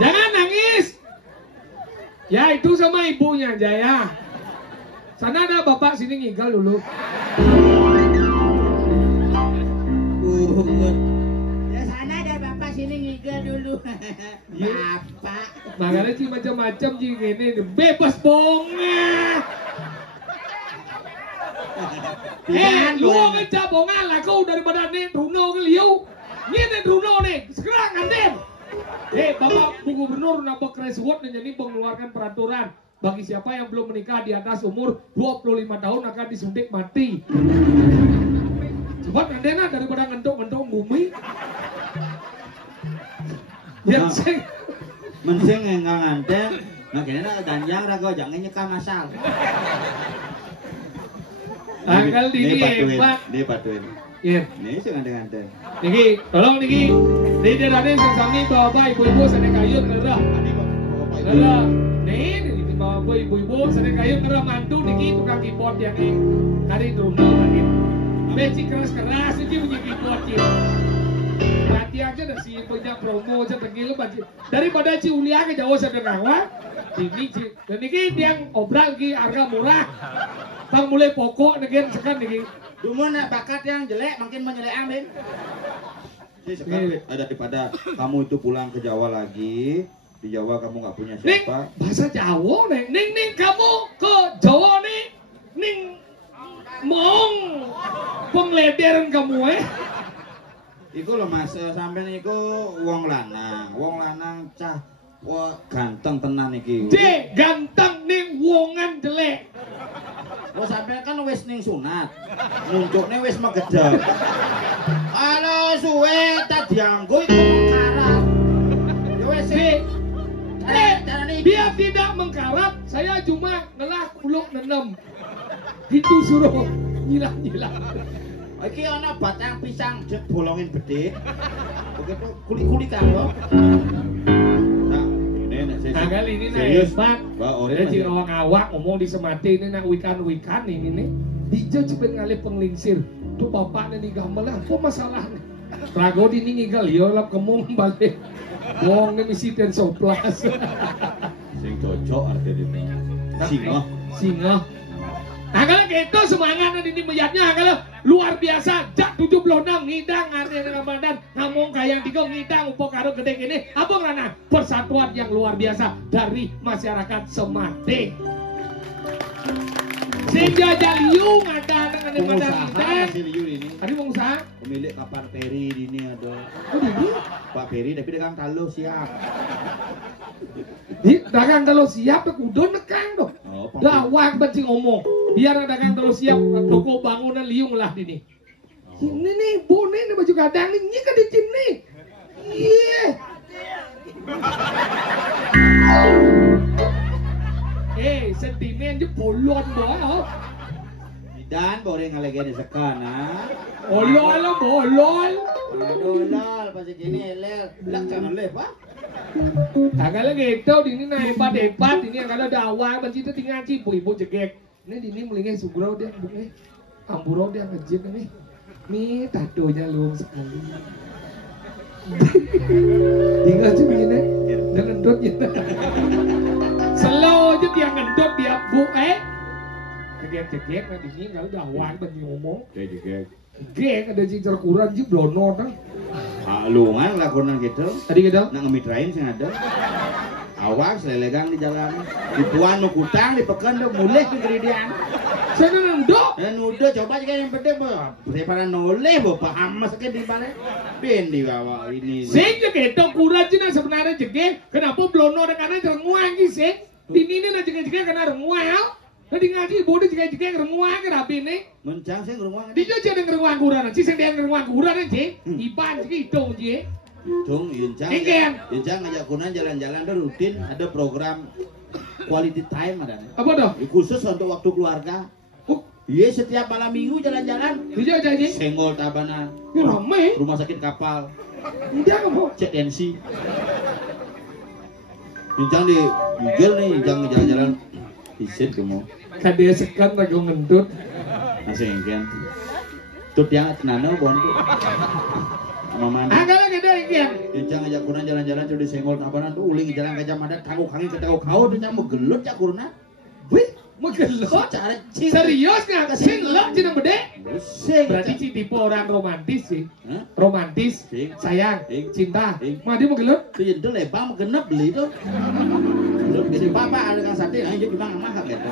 Jangan nangis. Ya itu sama ibunya Jaya. Sana ada bapak sini ngigel dulu. Ya sana ada bapak sini ngigel dulu. Iya. Bapak. Makanya sih macam-macam sih gini bebas bonga. Lu ngecap bonga lah kau daripada nih Bruno ke Liu. Ini Bruno nih, sekarang Anden. Bapak Bu Gubernur nambah Kreswot dan jadi mengeluarkan peraturan bagi siapa yang belum menikah di atas umur 25 tahun akan disuntik mati. Coba Anden daripada ngentok-ngentok bumi. Ya sing Mensing enggak nganteng. Nah kene danjang ra kok jangan nyekam masal. Angkel dini hebat. Dia patuin. Iya. Ini sing nganteng-nganteng. Niki, tolong Niki. Niki Raden sami bapak ibu-ibu sana kayu ngerah. Ngerah. Nih bapak ibu-ibu sana kayu ngerah mantu Niki tukang keyboard yang hari Bruno lagi. Beci keras-keras ini punya keyboard sih. Berarti aja dah si punya promo aja tegil baci. Daripada Ci Ulia ke jauh sadar ngawak. Ini Ci, dan Niki yang obral ki harga murah. Tang mulai pokok negen sekan Niki. Cuma nak bakat yang jelek makin menjelek amin. Jadi sekarang daripada kamu itu pulang ke Jawa lagi, di Jawa kamu nggak punya siapa? Ning, bahasa Jawa nih, ning kamu ke Jawa nih, ning mong penglederan kamu Iku loh mas, sampean iku wong lanang cah, wah ganteng tenan iki. Ganteng ning wongan jelek. Wah sampean kan wis ning sunat, nuncukne wis megedhek. Halo suwe tak dianggo iku mengkarat. Ya wis dia tidak mengkarat, saya cuma ngelah kuluk nenem. Itu suruh nyilang-nyilang. Iki ana batang pisang jet bolongin bedhe. Begitu kuli-kuli karo. Nah kali ini serius hebat. Ada si orang awak ngomong di semati ini nak wikan-wikan ini nih. Dijo cepet ngalih penglingsir. Tuh bapaknya nih gamel lah. Apa masalahnya? Rago di ini ngigal yo lap kemung balik. Wong ini misi ten soplas. Sing cocok artinya. Singa. Nah kalau gitu semangat ini melihatnya kalau luar biasa. Jak 76 ngidang hari Ramadan ngomong kayak tiga ngidang upo karo gede gini. Apa karena persatuan yang luar biasa dari masyarakat Semati. Sehingga Jaliung ada pengusaha masih liur ini. Tadi pengusaha pemilik kapal Peri ini ada. Oh ini Pak Peri tapi dagang kalau siap. Di dagang kalau siap tuh kudu nekang dong. Dawang bencing ngomong. Biar dagang kalau siap toko bangunan liung lah ini. Ini nih bone ini baju gadang ini kan di sini. Iya. Sentimen je bolon boh. Dan boleh ngalegen sekana. Bolon lah bolon. Aduh lal pasti gini lel. Lak jangan lep ah. Agak gitu ini naik hebat ini kalau dawang bencing itu tinggal ci ibu jegek. Ini dini melingin sugro dia bunga. Amburo dia ngejek nih. Nih tatonya lu sekali. Tinggal cuma ini, dan ngendut gitu. Selalu aja dia ngendut dia bu cegek nanti ini kalau dawan bagi ngomong. Cegek. Gek ada cincin kurang sih blono kan. Lungan lah konan gitu. Tadi kita Nak ngemitrain sing ada. Awas lelegang di jalan. Di puan nu kutang di pekan do mulih ke geridian. saya nendok. Dan udah coba juga yang penting daripada noleh paham masaknya di balik. Ben di bawah ini. Sing jegek dong kurang cina sebenarnya jegek. Kenapa blono dan karena renguang sih sing. Di ini na jegek karena renguang. Tadi ngaji bodoh jegek renguang ke rapi ini. Mencang sing ngruang. Di jo ada renguang kurang sih sing dia renguang kurang aja. Iban sih itu aja. Dong, Yuncang ngajak kunan jalan-jalan tuh rutin ada program quality time ada. Apa tuh? Khusus untuk waktu keluarga. Iya setiap malam minggu jalan-jalan. Di jo aja. Senggol Tabanan. Ya rame. Rumah sakit kapal. Dia kamu. Cek NC. Yuncang di Google nih, Yuncang jalan-jalan. Isit kamu. Kan dia sekan lagi ngendut. Masih kan. Tut yang tenana bon. Mama. Agak gede ikan. Yuncang ngajak kunan jalan-jalan tuh di Senggol Tabanan tuh uling jalan Gajah Mada tangguh kangin ketau kau tuh nyamuk gelut cak kurna. Wih, Megelot. cara Serius nggak? Sing lo cina bede. Sing. Berarti si tipe orang romantis sih. Hah? Romantis, Sing. sayang, Sing. cinta. Sing. Mah dia mau gelut? Tuh itu lebam genep beli tuh. Genep jadi papa ada kang sate aja gimana mah gitu.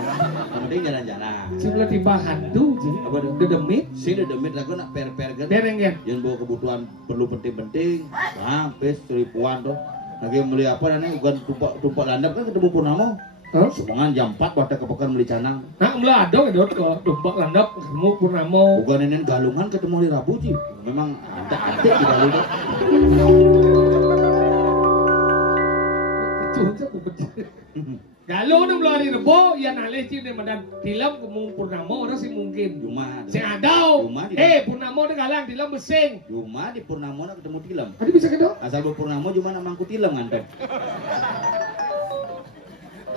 Yang penting jalan-jalan. Sebelah tiba hantu sih. Apa tuh? Dedemit. Sing udah demit lagu nak per-per kan. Dereng kan? Jangan bawa kebutuhan perlu penting-penting. Nah, pes ribuan tuh. Lagi beli apa nanti bukan tumpak landap kan ketemu Purnamo. Hah? Semangan jam 4 waktu ke pekan beli canang. Nah, melah dong itu ke dompak landap ketemu Purnamo. Bukan nenek galungan ketemu di Rabu sih. Memang ada di Bali tuh. Cuca kupet. Kalau udah belum hari Rebo, ya nalih sih deh madan tilam ketemu Purnamo orang sih mungkin. Cuma Sing adau. Cuma di- Purnamo udah galang tilam besing. Cuma di Purnamo nak ketemu tilam. Tadi bisa gitu? Asal bu Purnamo cuma nak mangku tilam ngantep.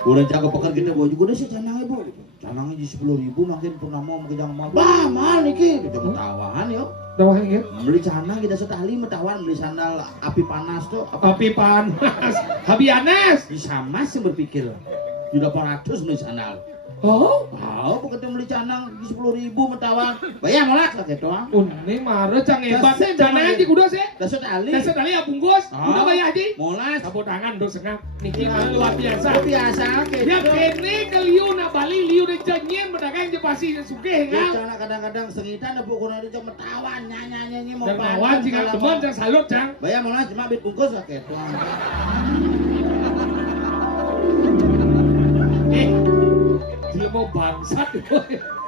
Udah jago pekan kita bawa juga deh sih canangnya bu. Canangnya di 10.000 makin Purnamo mau kejang mal. Bah mal niki. Jangan tawahan yo. Tawahan ya? Beli canang kita setali metawan beli sandal api panas tuh. Api panas, Habianes. Bisa mas yang berpikir. Di 800 beli sandal. Oh, Begitu beli canang di 10.000 metawan. Bayar malah gitu ah. ini marah cang hebat. Dasar Canang jangan aja kuda sih. Dasar tali. Dasar tali ya bungkus. Ah. Udah bayar aja. Molas. Sapu tangan dong sengap. Niki luar biasa. Biasa gitu. Ya kene ke liu na Bali liu de janyen pedagang je pasti sugih Ya, kan. kadang-kadang sengitan ada buku nanti cuma metawan nyanyi mau Dan lawan jika teman jangan salut cang. bayar malah cuma bit bungkus lah gitu. Dia mau bangsat.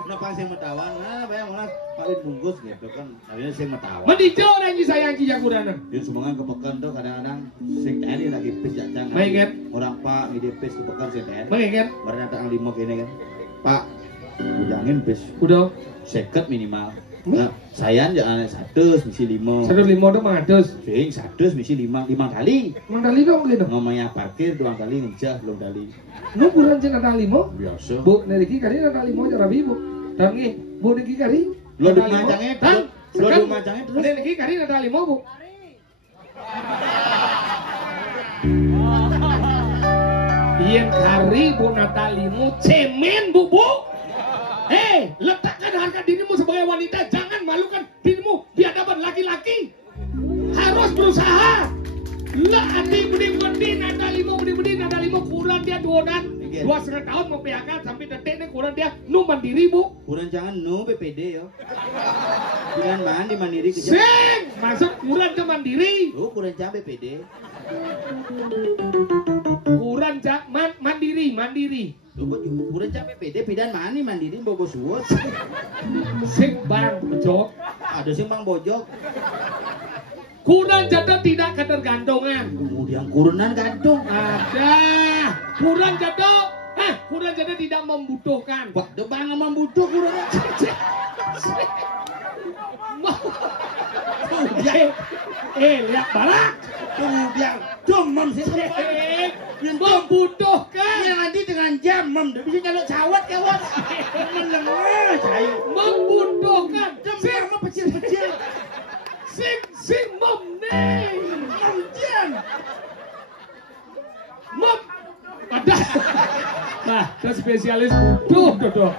Kenapa saya metawan? Nah, bayar malah pak bit bungkus gitu kan. Akhirnya saya metawan. Mendijo orang yang sayang kijak kuranan. Dia semangat ke pekan tuh kadang-kadang sing tadi lagi pis jajang. Mengingat. Orang pak ide pis ke pekan sing tadi. Mengingat. Baru datang 5 gini kan. Pak, udangin pis Udah. seket minimal. Nah, saya jangan 100 misi 5. 105 tuh mengatus. Sing 100 misi 5 kali. Mang tali dong gitu. Ngomongnya parkir doang kali ngejah belum kali. Nu bulan cina tali mo. Biasa. Bu, neriki kari na tali mo cara bu. Tangi, bu niki kari. Lo na di tali mo. macangnya, Tang, lo sekan. di macangnya terus. Neriki kari na tali mo bu. Yen kari bu na tali mo cemen bu. Letakkan harga dirimu sebagai wanita. Jangan malukan dirimu biadaban laki-laki. Harus berusaha. Lah andi budi-budi nada limo kurang dia 2,5 tahun mau PHK sampai detik ini kurang dia nu mandiri bu. Kurang jangan no BPD yo. Pilihan mandi mandiri kerja. Sing masuk kurang ke mandiri. Oh kurang jangan BPD. Kurang cak mandiri. Kurang jangan BPD pilihan mandi mandiri bobo suwut. Sing bang bejok. Ada sing bang bojok. Kurang jatuh tidak ketergantungan. Kemudian kurunan gantung. Ada. Kurang jatuh. Kurang jatuh tidak membutuhkan. Pak debang membutuh kurang. Lihat barak. Kemudian demam sih. Membutuhkan. Yang nanti dengan jam mem bisa nyaluk cawat kawan. Menengah saya. Membutuhkan. Demam apa kecil-kecil. Sing mem nih. badak. Nah, itu spesialis butuh.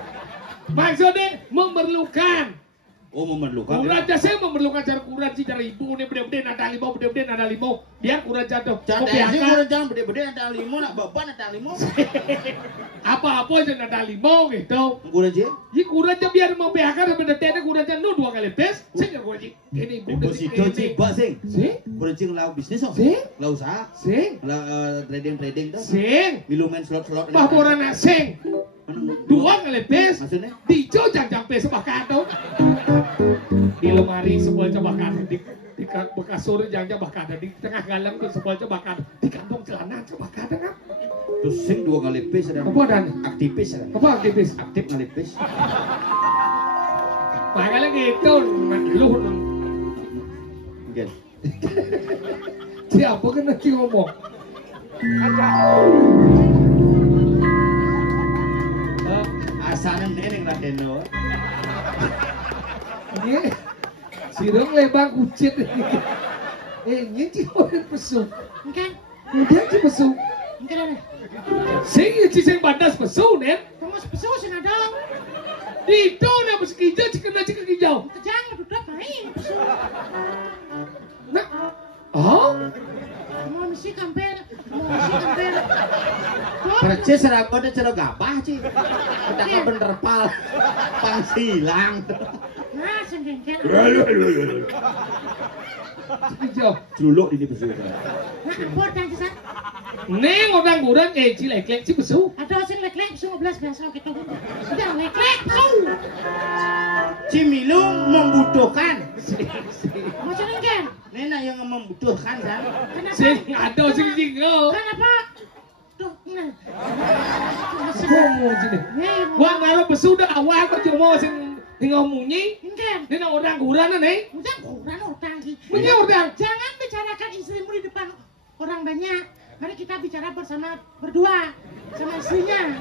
Maksudnya memerlukan. Oh memerlukan. Kurang saya memerlukan cara kurang sih cara ibu nih bede-bede nada limau biar kurang jatuh. Cara sih kurang jangan bede-bede nada limau nak beban nada limau. Apa-apa aja nada limau gitu. Kurang sih? Ini kurang aja biar mau PHK dan beda-beda kurang aja nu 2 kali pes. Saya nggak kurang ini Deposito ciba sing. Sing. Kurang sing lau bisnis oh. Sing. Lau usaha. Sing. Trading tuh. Sing. Milu main slot. Paporan sing. 2 kali pes. Maksudnya? Dijo jangan pes sebuah kado. Di lemari sebuah coba kado. Di bekas sore jangan coba kado. Di tengah galang tuh sebuah coba kado. Di kantong celana coba kado kan. Terus sing 2 kali pes ada. Apa dan? Aktivis ada. Apa aktivis? Aktif kali pes. Makanya gitu. Lu Mungkin. siapa kena sih ngomong? Asalnya neneng Raden lo. Ini sirong lebang kucit. Ini orang pesu. Kan? Udah sih pesu. Kan ada. Sing sing badas pesu nen. Kamu sepesu sih ada. Itu na meski hijau cikena cik hijau. Kejang duduk main pesu. Nah. Oh. Mau misi kamper. Percis serakode cero gabah ci. Kita kan bener pal. Pang silang. Nah, sengkengken. Hijau. Juluk ini pesu. Nah, ampun dan jasa. Neng orang buran cilek-lek ci pesu. Ada sing lek-lek pesu 15 biasa gitu. Sudah lek-lek pesu. Cimilu membutuhkan. Macam ni kan? Nenek yang membutuhkan kan. Sing ada sing jingo. Kenapa? Tuh, nah. Ngomong sini. Wah ngaruh pesu dah awal kau cuma sing ngomunyi. Kan? Ini orang buran nih. Udah kurang utang sih. Punya orang. Jangan bicarakan istrimu di depan orang banyak. Mari kita bicara bersama berdua sama istrinya.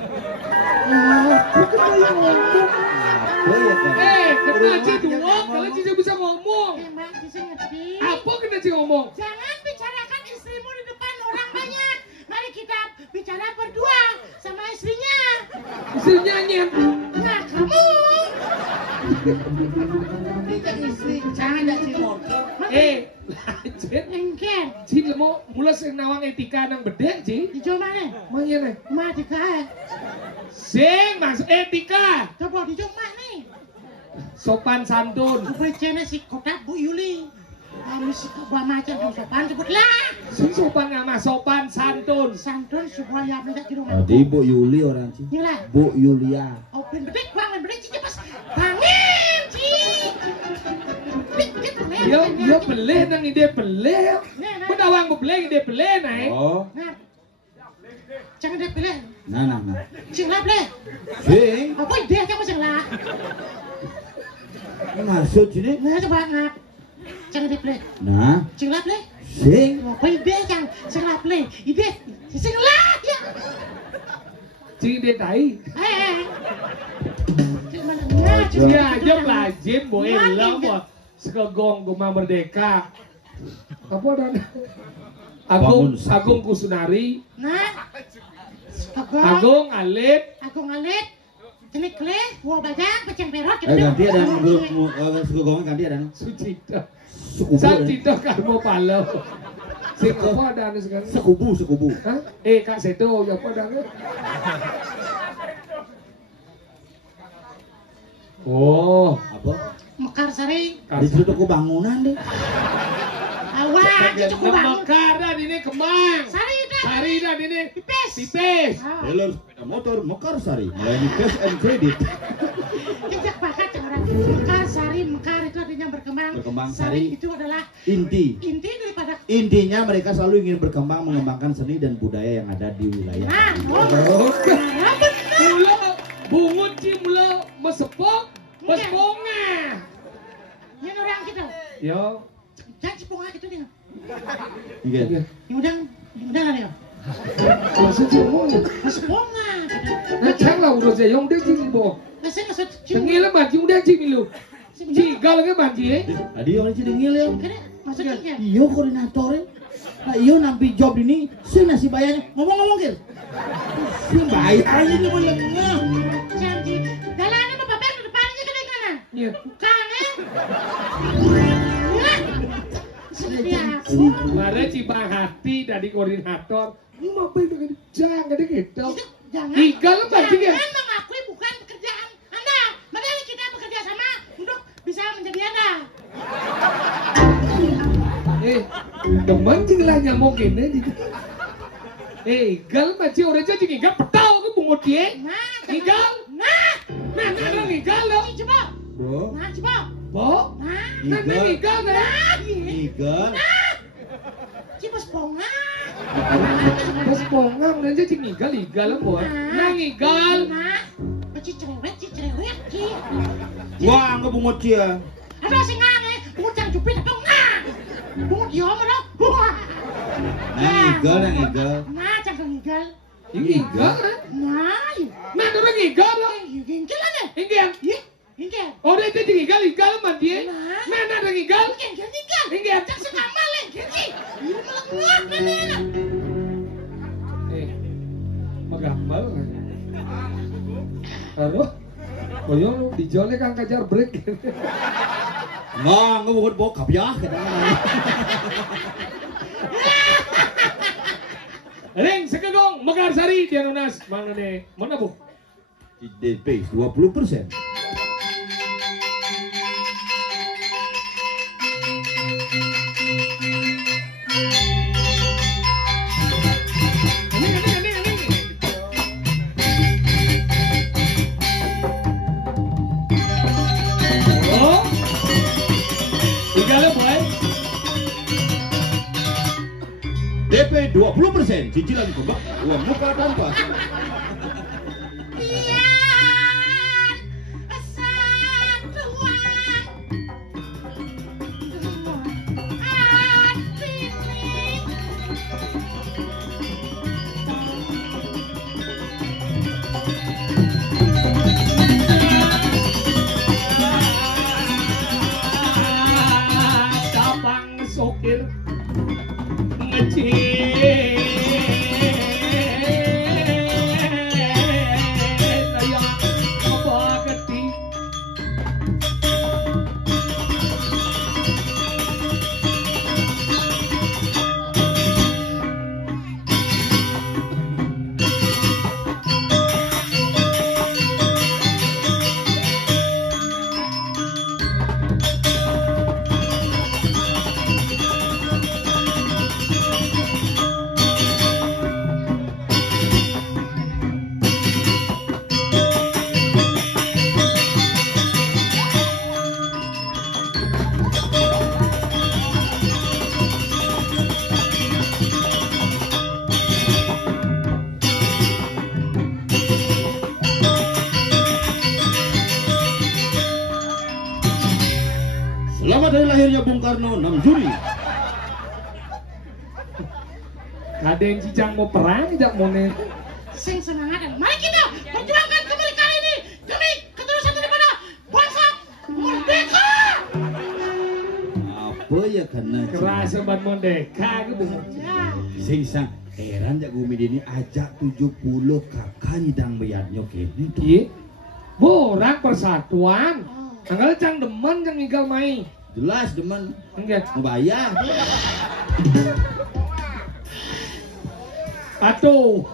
Kena Ci ngomong, kalau Ci bisa ngomong. Mbak, di sini ngerti. Apa kena Ci ngomong? Jangan bicarakan istrimu di depan orang banyak. Mari kita bicara berdua sama istrinya. Istrinya nyen. Nah, kamu. Istri, jangan ada Cimor. Lanjut. Engken. Ci mau mulai sing nawang etika nang bedek Ci. Dicoba nih. Mana nih? Ma dikae. Sing maksud etika. Coba dicoba nih. Sopan santun. Bejana si kotak Bu Yuli. Kamu si kebuah macam yang sopan sebutlah. Sing sopan ngama sopan santun. Santun supaya minta di rumah. Di Bu Yuli orang Ci. Inilah. Bu Yulia. Oh, bedek bangun bedek cici pas. Bangun, Ci. Yo beleh nang ide beleh. Pedawang beleh ide beleh naik. Oh. Nah. Jangan dia pilih. Nah. Sing lah pilih. Sing. Apa ide kamu sing lah? Maksud sini. Nah, coba ngap. Jangan dia pilih. Nah. Sing lah pilih. Sing. Apa ide yang sing lah pilih? Ide sing lah ya. Ci ide tai. Iya, aja lazim boy elang boy. Sekegong Guma Merdeka. Apa dan Agung Kusunari. Nah. Agung Alit. Jenik kleh, gua bagang, peceng perot. Ganti ada sekegongnya ganti ada. Sucita. Sekubu. Sucita Karmo Palau. Sing apa ada sekarang? Sekubu. Hah? Kak Seto, ya apa ada? Oh, Apa? Mekarsari. Di situ tuh bangunan deh. Awak, itu ku bangun. Mekar dan ini Kemang. Sari Dan ini Pipes. Dealer sepeda motor Mekarsari melayani cash and credit. Jejak bakat orang. Mekar itu artinya berkembang. Berkembang, Sari sari. itu adalah Inti. daripada. Intinya mereka selalu ingin berkembang mengembangkan seni dan budaya yang ada di wilayah. Nah, Mula bungut ci mula mesepok, mesponga. Ini orang kita. Yo. Jangan cipunga gitu dia. Iya. Yang udah lah ya. Maksud ci mo. Cipunga. Nah, lah udah saya yang udah ci bo. Nasi maksud Tengil mah ci udah ci milu. Ci gal ke banji. Tadi orang jadi ngil ya. Maksudnya. Iya koordinatornya. Nah iya nampi job ini, sih nasi bayarnya ngomong-ngomong kir. Sih bayarnya ini boleh ngah. Janji, jalannya Bapak Ben depannya ke kanan. Iya. Bukan seperti aku. Mare cibang hati dari koordinator. Ini mau dengan jangan gede gitu. Jangan. Igal berarti ya. Jangan mengakui bukan pekerjaan Anda. Mari kita bekerja sama untuk bisa menjadi Anda. Teman jinglah nyamuk ini. Igal macam orang jadi igal petau ke bungut dia. Igal. Nah, igal loh. Coba. Bro. Nah, coba. Bo. Nah, igal nah. Igal. Coba sponga. Bos pongang aja cing igal boy. Nah igal. Nah, cerewet. Wah, enggak bungut dia. Aduh sing ngange, bungut yang jupit apa enggak? Bungut dia mana? Igal. Nah, jangan igal. Igal. Nah, Nah, orang igal loh. Ingkel aja. Ingkel. Ingkel. Orang itu igal man dia. Nah, orang igal. Ingkel. Ingkel. Jak sekamal ingkel sih. Ini melengak nenek. Magambal kan. Aduh. Boyo dijolek kan kajar break. Nggak bungut bokap ya. Ring sekegong Mekarsari Dianunas mana nih? Mana bu? DP 20%. Oh, tinggal boy. DP 20%, cicilan kebak, uang muka tanpa. Tapang sokir ngecil. Ayah apa geti. Selamat hari lahirnya Bung Karno 6 Juli. Ada yang cicang mau perang tidak mau nih. Sing semangat. Mari kita perjuangkan kemerdekaan ini demi keterusan daripada bangsa merdeka. Apa ya karena Kerasa banget merdeka gitu. Ya. sing sang heran jak gumi ini ajak 70 kakak nidang bayarnya kini tuh. Iya. Borak persatuan. Anggal cang demen cang igal main. Jelas demen Enggak. ngebayar. Atuh.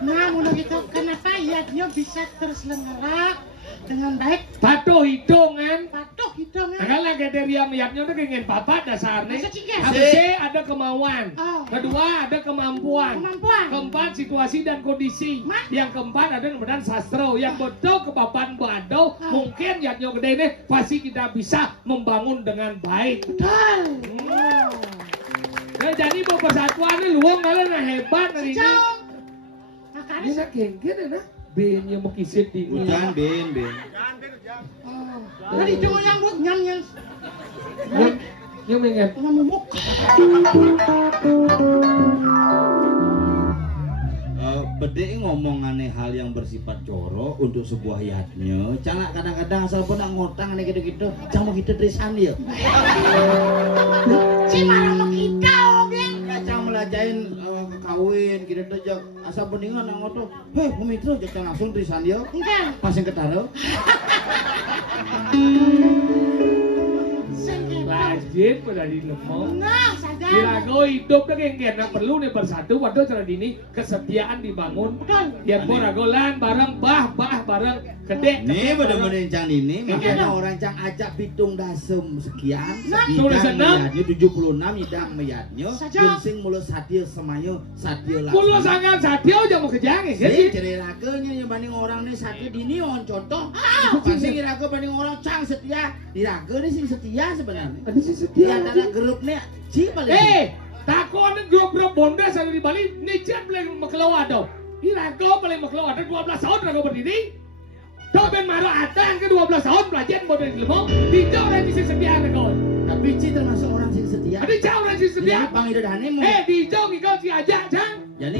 Nah, menurut itu kenapa ya dia bisa terselenggara dengan baik? Patuh hitungan. Patuh hitungan. Anggal lagi kriteria meyaknya udah ingin papat dasarnya. Masa ciga? Habis C ada kemauan. Oh. Kedua ada kemampuan. Kemampuan. Keempat situasi dan kondisi. Yang keempat ada kemudian sastro. Yang betul kepapan badau. Mungkin yaknya gede ini pasti kita bisa membangun dengan baik. Betul. Nah, jadi mau persatuan ini luang kalian hebat hari ini. Sejauh. Ini Makanya nak genggen ya nak. Ben yang mekisit di Hujan ben. tadi cuma yang buat nyam yang mengen. ngamumuk. Bede ngomongane hal yang bersifat coro untuk sebuah yatnya. Cana kadang-kadang asal pun ngotang ane gitu-gitu. Cang mau kita trisan ya. Si marah sama kita. ajain kawin kita tuh jak asa beningan nang oto. Heh, pemitra jak langsung tulisan dia. Enggak. Pas yang ketaro. Rajin pada di lemong. Nah, saja. Kirago hidup dengan yang perlu nih bersatu. Waduh cara dini kesetiaan dibangun. Ya boragolan bareng bareng gede. Nih bener-bener cang ini makanya orang cang ajak pitung dasem sekian. Tulisan Meyatnya 76 idang meyatnya. Ginsing mulut sadio semayo sadio lah. Mulut sangat sadio aja mau kejang ya. Sih cerilakenya yang banding orang nih sadio dini on contoh. Pasti kirago banding orang cang setia. Diraga nih sing setia sebenarnya. Ada si Di setia. antara grupnya Ci paling. takon grup bonda sana di Bali, ni chat paling makelawa dong. Irago paling makelawa ada 12 tahun rago berdiri. Kau ben marah atang ke 12 tahun belajar model ilmu. Tidak orang di setia rago. Tapi Ci termasuk orang sing setia. Ada jauh orang di setia. Bang Ida Dane mau. Di jauh ngikau si ajak jang. Jadi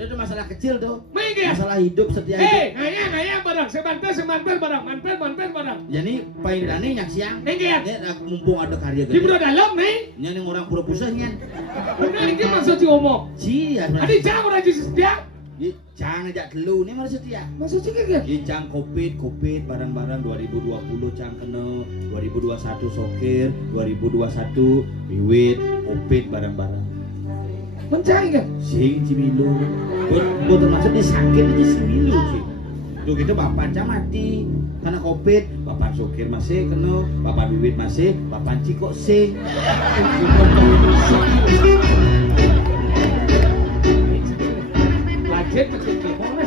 itu masalah kecil tuh. Mengge. Masalah hidup setia hidup. Ngaya barang semantel barang, mantel barang. Jadi Pak Ida Dane nyak siang. Mengge. Mumpung ada karya Di bro dalam nih. Nya ning orang pura pusahnya. Udah ini maksud si omong. Ci ya. Ada jauh orang di setia. Cang ajak telu nih mana setia. Maksud si kaya. Cang covid barang-barang 2020 cang kena 2021 sokir 2021 wiwit covid barang-barang. Mencari kan? Sing Cimilu. Buat termasuk dia sakit aja Cimilu sih. Tuh gitu bapak cang mati karena covid, bapak sokir masih kena, bapak wiwit masih, bapak cikok sing. Lajet macam gimana?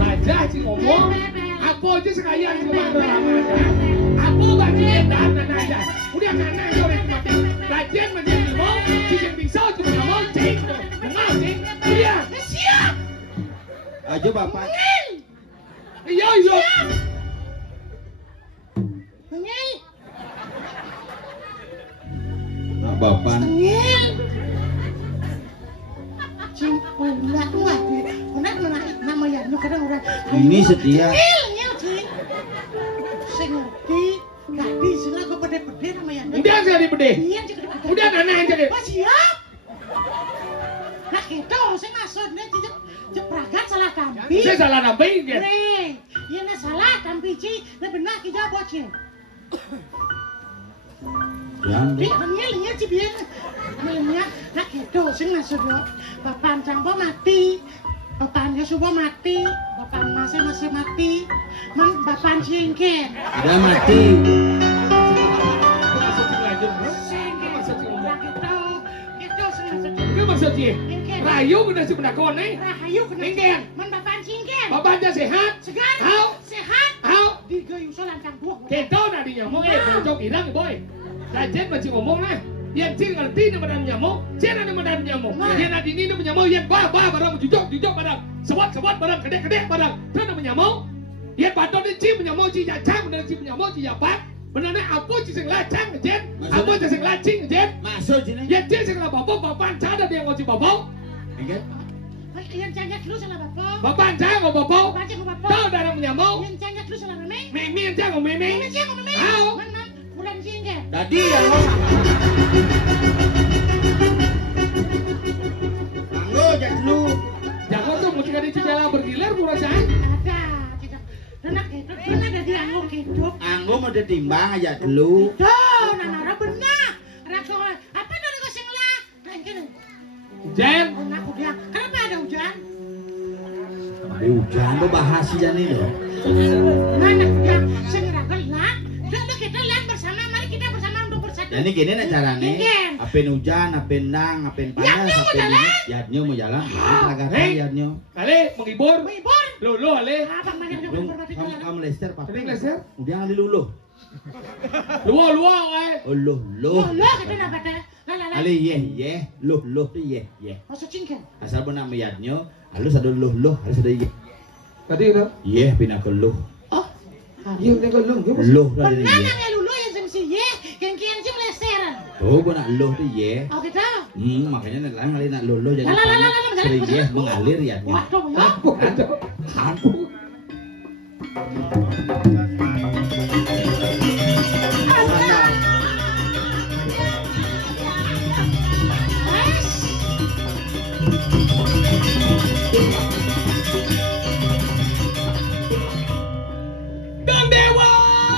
Wajah si ngomong, apa aja sekalian kemana aja. Apa bagian dan aja. Udah karena itu orang mati. Lajet macam ngomong, cincin pisau cuma ngomong cing, ngomong cing. Iya, siap. Aja bapak. Iya. Ngel. Nah, bapak. Ngel. Cing, enggak kuat. Enak nama ya kadang orang. Ini setia. Ngel, cing. Sing ngerti, gadis sing lagu pede-pede nama ya. Udah jadi pede. Iya, cing. Udah nana yang jadi. Pak siap. Nah itu, saya maksudnya jepragat salah kampi. Saya salah nambahin kan? Nih, iya na salah kampi ci, na benar kita bocil. Yang Lihat ci biar, lihat. Nah itu, saya maksudnya bapak cangbo mati, bapaknya subuh mati, bapak masih mati, bapak cingken. udah mati. Maksudnya, Rayu kena si penakon nih. Rahayu kena Cingken. bapak cingken. Bapaknya sehat. Segar, Hau. sehat. Hau. Digayu lancang buah. Kita nadi nyamuk bocok hilang boy. Kajen masih ngomong lah. Yang cing ngerti nama dan nyamuk, cing nama dan nyamuk. Yang nadi ini nama nyamuk, yang bah barang jujok barang, sewat barang, kedek barang. Itu nama nyamuk. Yang patut di cing nyamuk cing jacang, benar cing nyamuk cing japat. Benarnya apa cing lacang jen, apa cing lacing jen. Masuk sini. Yang cing sing bapak cada dia ngoci bapak. Ingat? Yang canggih dulu salah bapak. Bapak cang bapak. Bapak cang bapak. Tahu darah menyamuk. Yang canggih dulu salah meme. Mimi yang cang mimi. Meme cang meme. Hau. Mana? Bulan cingken. Tadi ya lo. Anggo jak lu. Jago tuh mesti ada cijala bergilir murah cang. Ada. Renak itu, renak dari anggung hidup. Anggo mau ditimbang aja dulu. Tuh, nana benar. Rago, apa dari kosong lah? Mungkin. Jen. Nak udah. Kenapa ada hujan? Hujan tuh bahas nih loh. Mana hujan? Segera gelap. Udah kita lihat bersama. Mari kita bersama untuk bersatu. Jadi gini nih caranya. Gini. Apen hujan, apen nang, apen panas, apen ini. Yadnya mau jalan. Pelagaran yadnya. Ale menghibur. Menghibur. Lulu ale. Abang mana yang Belum berbagi kamu lester pak. Sering leser. Udah ngali luluh. Luo ay. Oh loh. Lo kita nak pada. Lala. Ali ye. Loh tuh ye. Masuk cingken. Asal pun nama yadnya. Halus ada loh. Halus ada ye. Tadi itu. Ye pindah ke loh. Oh. Iya udah kalau lu. Loh ada Pernah ye. yang lulu yang semsi ye, yang kian cing leseran. Oh gua nak loh tuh ye. Oh kita. Makanya nak kali nak lolo jadi Lala, sering ye mengalir yadnya. Waduh ya. Ampun. Dong Dewa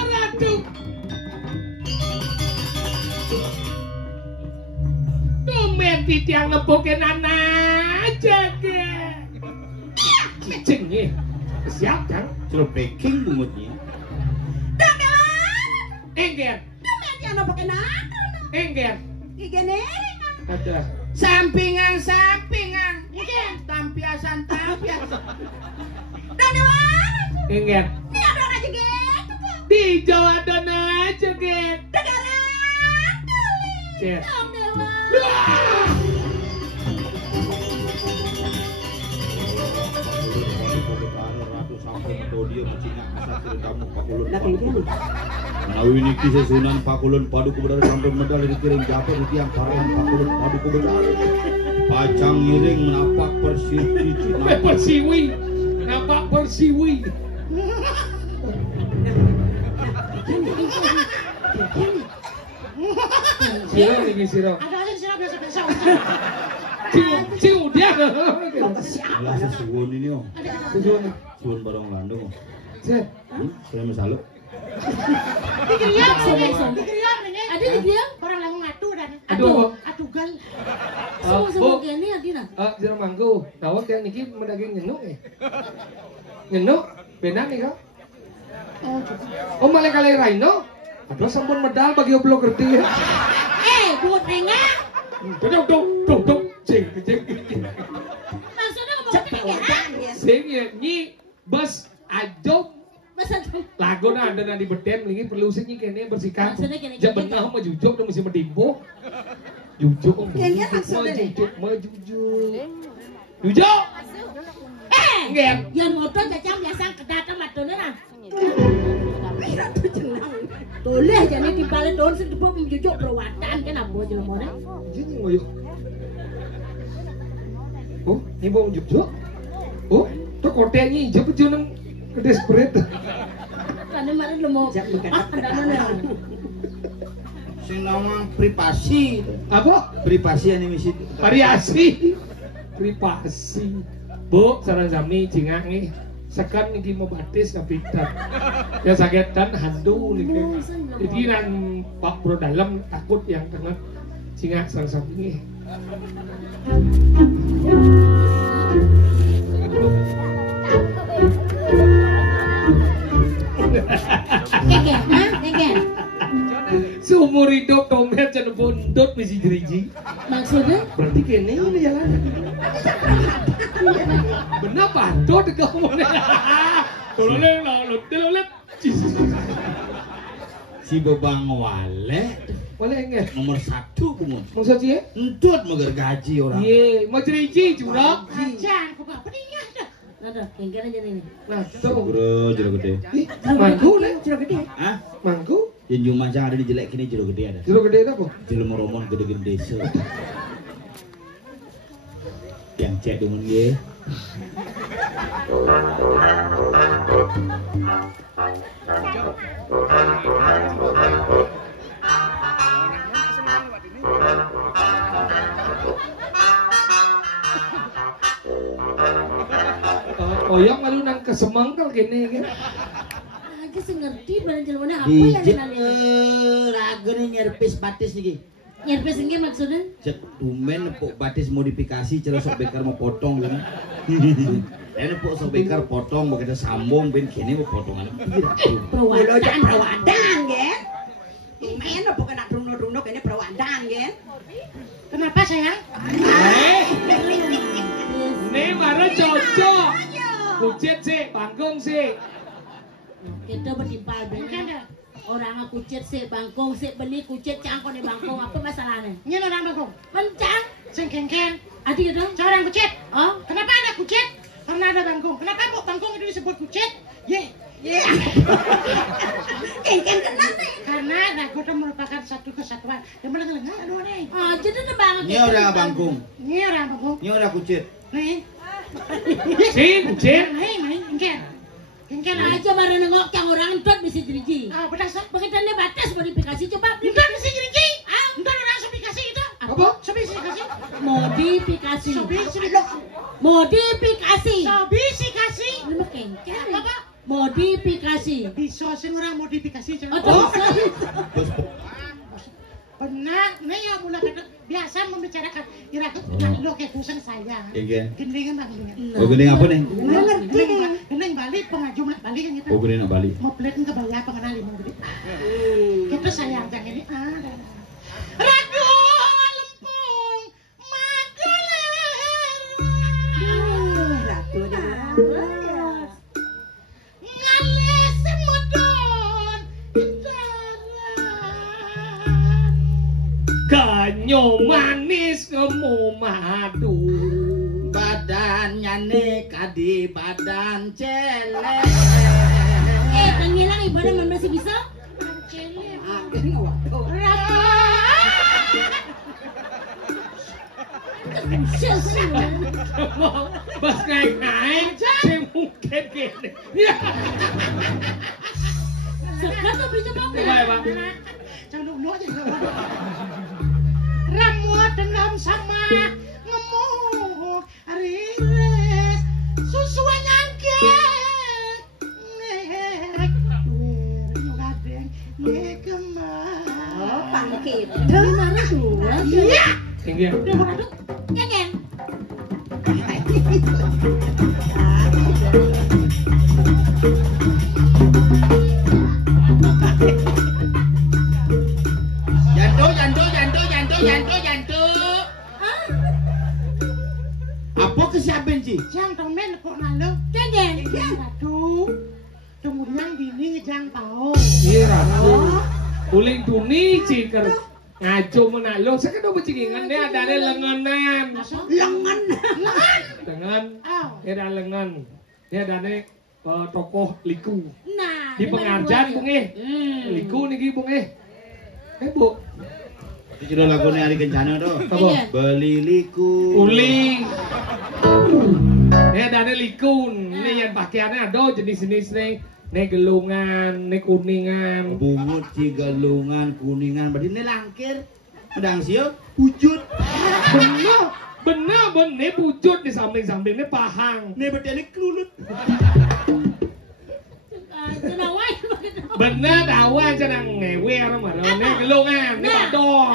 Ratu. Tumen titiang lempukin anak jaga. Cicing nih. Siap kan? Suruh packing lumutnya. Dong Dewa. Engger. Tumen yang pakai nak. Engger. Gini. Ada. Sampingan. Tampiasan. Dong Dewa. Engger. Ini ada aja gitu. Di Jawa Dona aja gen. Negara. Cet. Dong Dewa. Menawi niki sesunan pakulun padu kubedar sampai medal dikiring jatuh di tiang karean pakulun padu kubedar. Pacang ngiring menapak Persiwi. Nampak persiwi. Siro nih siro. Ada aja sirap biasa-biasa. Cium dia. Alah sesuun ini oh. Susun. Suun barang landung oh. Cet. Saya masalah. Dikiriam nih. Ada di dia orang langsung ngadu dan Aduh. adugal. Bu. Gini Adina. Jero manggu. Tawak yang niki mendaging nyenuk nih. Nyenuk. Benar nih kau. Oh malah kali Raino. Aduh sampun medal bagi oblok ngerti ya. Buat nengah. Dong. Cing. Maksudnya ngomong apa? Sing ya nyi bus ajo. Masa tuh. Lagu na ada di beden lagi perlu sih nyi kene bersikap. Maksudnya kene- Jak benah mah jujuk dan mesti medimbo. Jujuk. Kayaknya maksudnya nih. Jujuk. Nggak. Yang motor jajang biasa kedata matone nah. Ratu jenang. Toleh jane di balik daun sing dibawa menjujuk perwatan kan apa jelemone. Jadi ngoyo. Oh, ini mau jujuk. Oh, tuh kotenya hijau pejuang ke desperate. Kan mari lemo. Jak makan Ada mana? Sing nama privasi. Apa? Privasi ini misi. Variasi. Privasi. Bu, saran sami jingak nih. Sekan niki mau batis kapitan. Ya sagetan handu niki. Jadi nang Pak Bro dalam takut yang tengah jingak saran sami nih. Keke. Seumur hidup dompet jangan bondot misi jeriji. Maksudnya? Berarti kene ini jalan. Benar patut kamu. Tolong. Si Bebang Wale Boleh enggak? nomor 1 kumun. Maksud sih? Entut mager gaji orang. Iya, mau jeriji curang. Ajan, kok apa nih ada? Ada, kengkene aja ini. Nah, tuh. Bro, jero gede. Ih, mangku nih. Sudah gede. Hah? Mangku? Yang cuma macam ada di jelek kini jero gede ada. Jero gede apa? Jero moromon gede-gede desa. Yang cek dengan ye. Oyong lalu nang kesemangkal gini kan? Aja sih ngerti barang jelemone apa yang Dijek nanya. raga nih nyerpis batis nih. Nyerpes ini maksudnya? Cek tumen nepuk batis modifikasi cara sok bekar mau potong kan. Nepuk sok bekar potong mau kita sambung ben kene mau potongan pira. Perwadang, gen. Main apa kena drunuk-drunuk ini perwadang, gen. Kenapa sayang? Nih marah cocok. Kucet sih, bangkong sih. Kita bertimpal Bukan bener. dah. Orang aku kucet sih, bangkong sih, beli kucet cangkong di bangkong apa masalahnya? Ini orang bangkong. Kencang. Sengkengken. Adik dong. Seorang kucet. Oh, Kenapa ada kucet? Karena ada bangkong. Kenapa bu bangkong itu disebut kucet? Iya. Kengken kenal nih. Karena Ragoda merupakan satu kesatuan. Yang melengah aduh nih. aja tuh banget. Ini orang bangkung, Ini orang bangkong. ini orang kucit. Nih. Si, kucet. Nih, engken. Engken Aja baru nengok yang orang entot bisa jeriji. Ah, berdasar. Begitu batas modifikasi coba. Entar mesti jeriji. Entar orang sepikasi itu. Apa? Sepikasi. Modifikasi. Modifikasi. Ini mah kengkel. Apa? Modifikasi. Bisa sing ora modifikasi jangan. Oh, Benar, nih ya mulai biasa membicarakan iraku lo kayak kusen saya. Iya. Gendingan bang gendingan. Oh gini apa nih? Gending Bali pengaju Bali kan gitu. Oh gini nak Bali. Mau beliin kebaya pengenal lima gede. Kita sayang yang ini ada. Ragu lempung mageler. Ratu Ngalis semedon Ganyo manis ngemu madu. Badannya neka di badan celek. Pangilang ibadah masih bisa? Bas naik-naik, saya mungkin gini. Ya. Sekarang tuh beli cepang Coba ya, Pak. Jangan dulu aja. Ramuan dendam sama ngemu riris susu nyangke nek gadeng nek kemana Pangkit. Gimana suara? iya Tinggi ya. Ngengen. Jantung. Apa kesiapan sih? jang tomen kok nalo Ngengen. aduh kemudian bini ngejang tau Iya, Ratu. Uling tuni ciker. Ngaco menalo, saya kan udah bercingingan dia ada lenganan. Lengan. Lengan, oh dia ada lengan. Dia ada tokoh liku. Nah, Di pengajian Bung Eh. Liku niki Bung Eh. Bu. Iki lho lagune Ari Kencana to. Apa? Beli liku. Uli. Dia ada likun. Ini yang pakaiannya ada jenis-jenis nih. Nih gelungan, nih kuningan. Bungut ci galungan kuningan berarti ini langkir. Medang sieu wujud. Bener, nih wujud di samping-samping ini pahang. Ini berarti ini klulut. Senawai. Bener awan cenang ngewer marah. Nih gelungan, nih badong.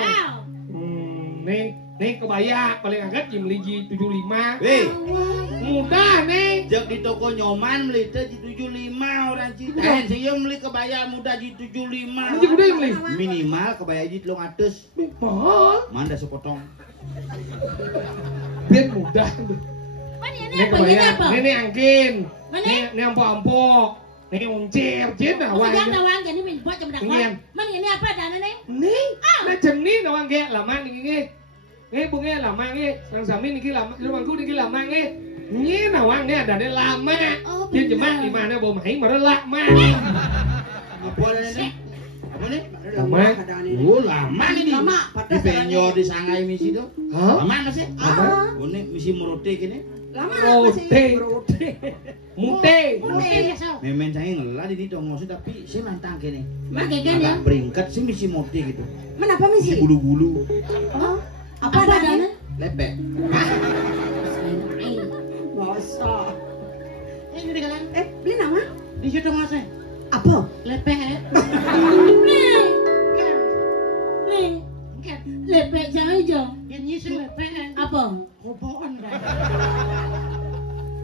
Nih kebaya paling angkat jam liji 75. Weh, Mudah nih. jak di toko nyoman beli teh di 75 orang Citaen sih yang beli kebaya muda di 75. Ini udah yang beli. Minimal kebaya di 300. Mahal. Manda sepotong. Biar mudah. Mana ini Ini apa? Ini kebaya. apa? Ini angkin. Mana? Ini ampok-ampok. Ini uncir, cint Awang awang. tawang jadi min buat jam dakwa. Ingin. Mana ini apa dana nih? Nih, macam ni nawang ge lama ni. Nge bunge lama nge, sang sami niki lama, lu mangku niki lama nge. Nge nawang ge ada lama. Oh, Dia jemah benar. di mana bawa main marah lama. Apa ini? Apa nih? Lama. Oh, lama ini. Lama, Di penyo di sangai misi tuh. Hah? Lama masih? Ah. Oh, ini misi merote gini. Lama Rote. Rote. Mute. biasa Memen saya ngelah di tongosi tapi saya mantang gini. Pakai kan ya? Agak beringkat sih misi mote gitu. Kenapa Misi misi? bulu-bulu. Oh, Apa dana? Lepek. Masa. ini di galang Beli nama? di situ masih Apa? lepeh Nih, kan nih, kan lepek jangan jom. yang nyisir lepeh Apa? koboan dah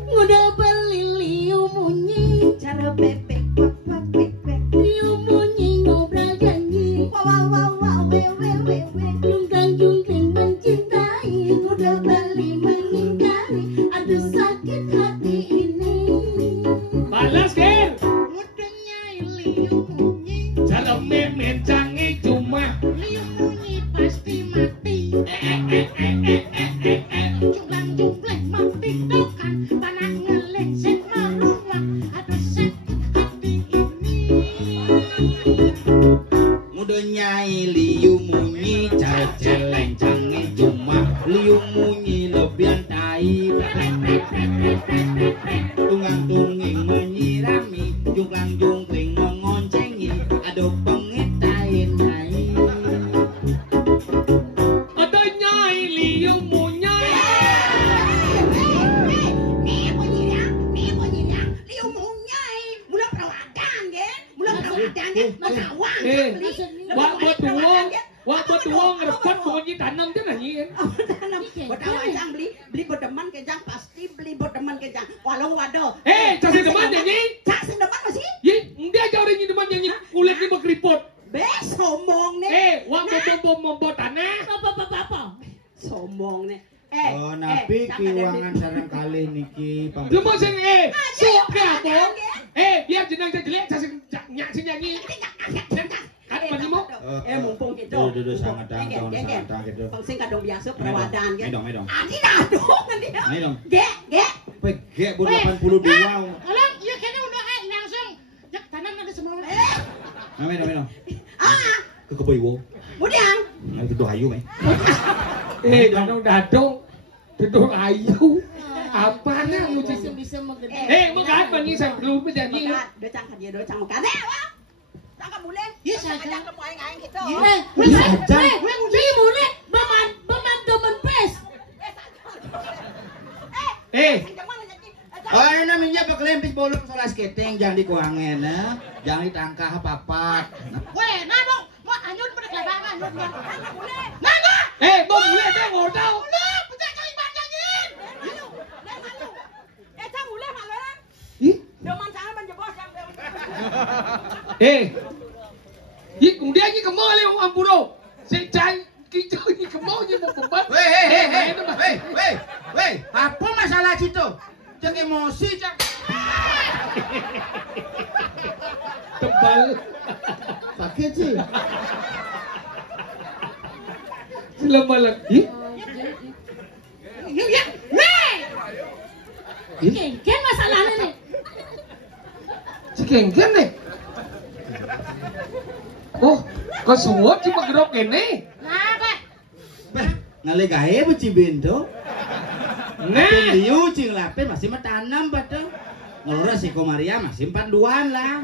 Ngudah beli liu munyi, Cara bebek, wak, bebek. liu munyi ngobrol janji. Wow, we. Jungkang mencintai, udah beli mengingkari. Aduh sakit hati ini. Balas ger. mudahnya liu munyi Cara memen canggih cuma. liu munyi pasti mati jumlah mati tokan tanah ngeleng sing maruang aduh sakit hati ini Muda nyai liu munyi cara celeng canggih cuma liu munyi lebihan tai tungang-tunging menyirami jungklang-jungkling mengoncengi aduh pengitain hai Ada nyai liu munyi Masawang. Wah betuang repot bunyi tanam tu lah ni. Betul jang beli bodeman kejang pasti beli bodeman kejang. Walau waduh. Casi deman ni. Casi deman masih? Dia jauh ni deman ni kulit ni berkeriput. Bes sombong ni. Wah bom tanah. Apa? Sombong ni. Oh, napi kiwangan sarang kali niki pamrih. Cuma sing sok apa? Biar jenang jelek casi nyak sing nyanyi. Kan manimu? Mumpung gitu. Duduk sangat tang gitu. Pangsing kadang biasa perawadan gitu. Medong. Adi nadong dia. Ayo dong. Gek. Pegek bu 82. Kalau iya kena udah langsung jak tanam ada semua. Medong. Ah, Ke keboiwo. mudiang. Nang gitu ayu meh. Dadong. Duduk ayu. Apa nak lu Bisa menggede. makan pani saya belum berjanji. Dia cangkat dia makan. Cangkat bulan. Iya saja. Cangkat mau aing gitu. Jadi murid baman teman pes. Oh, ini namanya paklempis bolong solas keteng jangan dikuangin jangan ditangkah papat. Weh, nabok mau anyut pada kelabangan. Mau boleh dah ngordau. Pecah kali banyakin. Cang mulai malah. Dia mancang menjebos yang Kemudian ni kemau le orang Ampuro. Secai kijau ni kemau je mau beban. Weh, apa masalah situ? Cek emosi cak. Tebal. Sakit sih. Selama lagi. Ya. Kan masalahnya ni. Cikengken ni. Oh, kau semua cuma gerok ini. Apa? Ngalih gahe becibin tu. Nah, Liu cing lapen masih metanam betul. Ngelura si Komaria masih 42-an lah.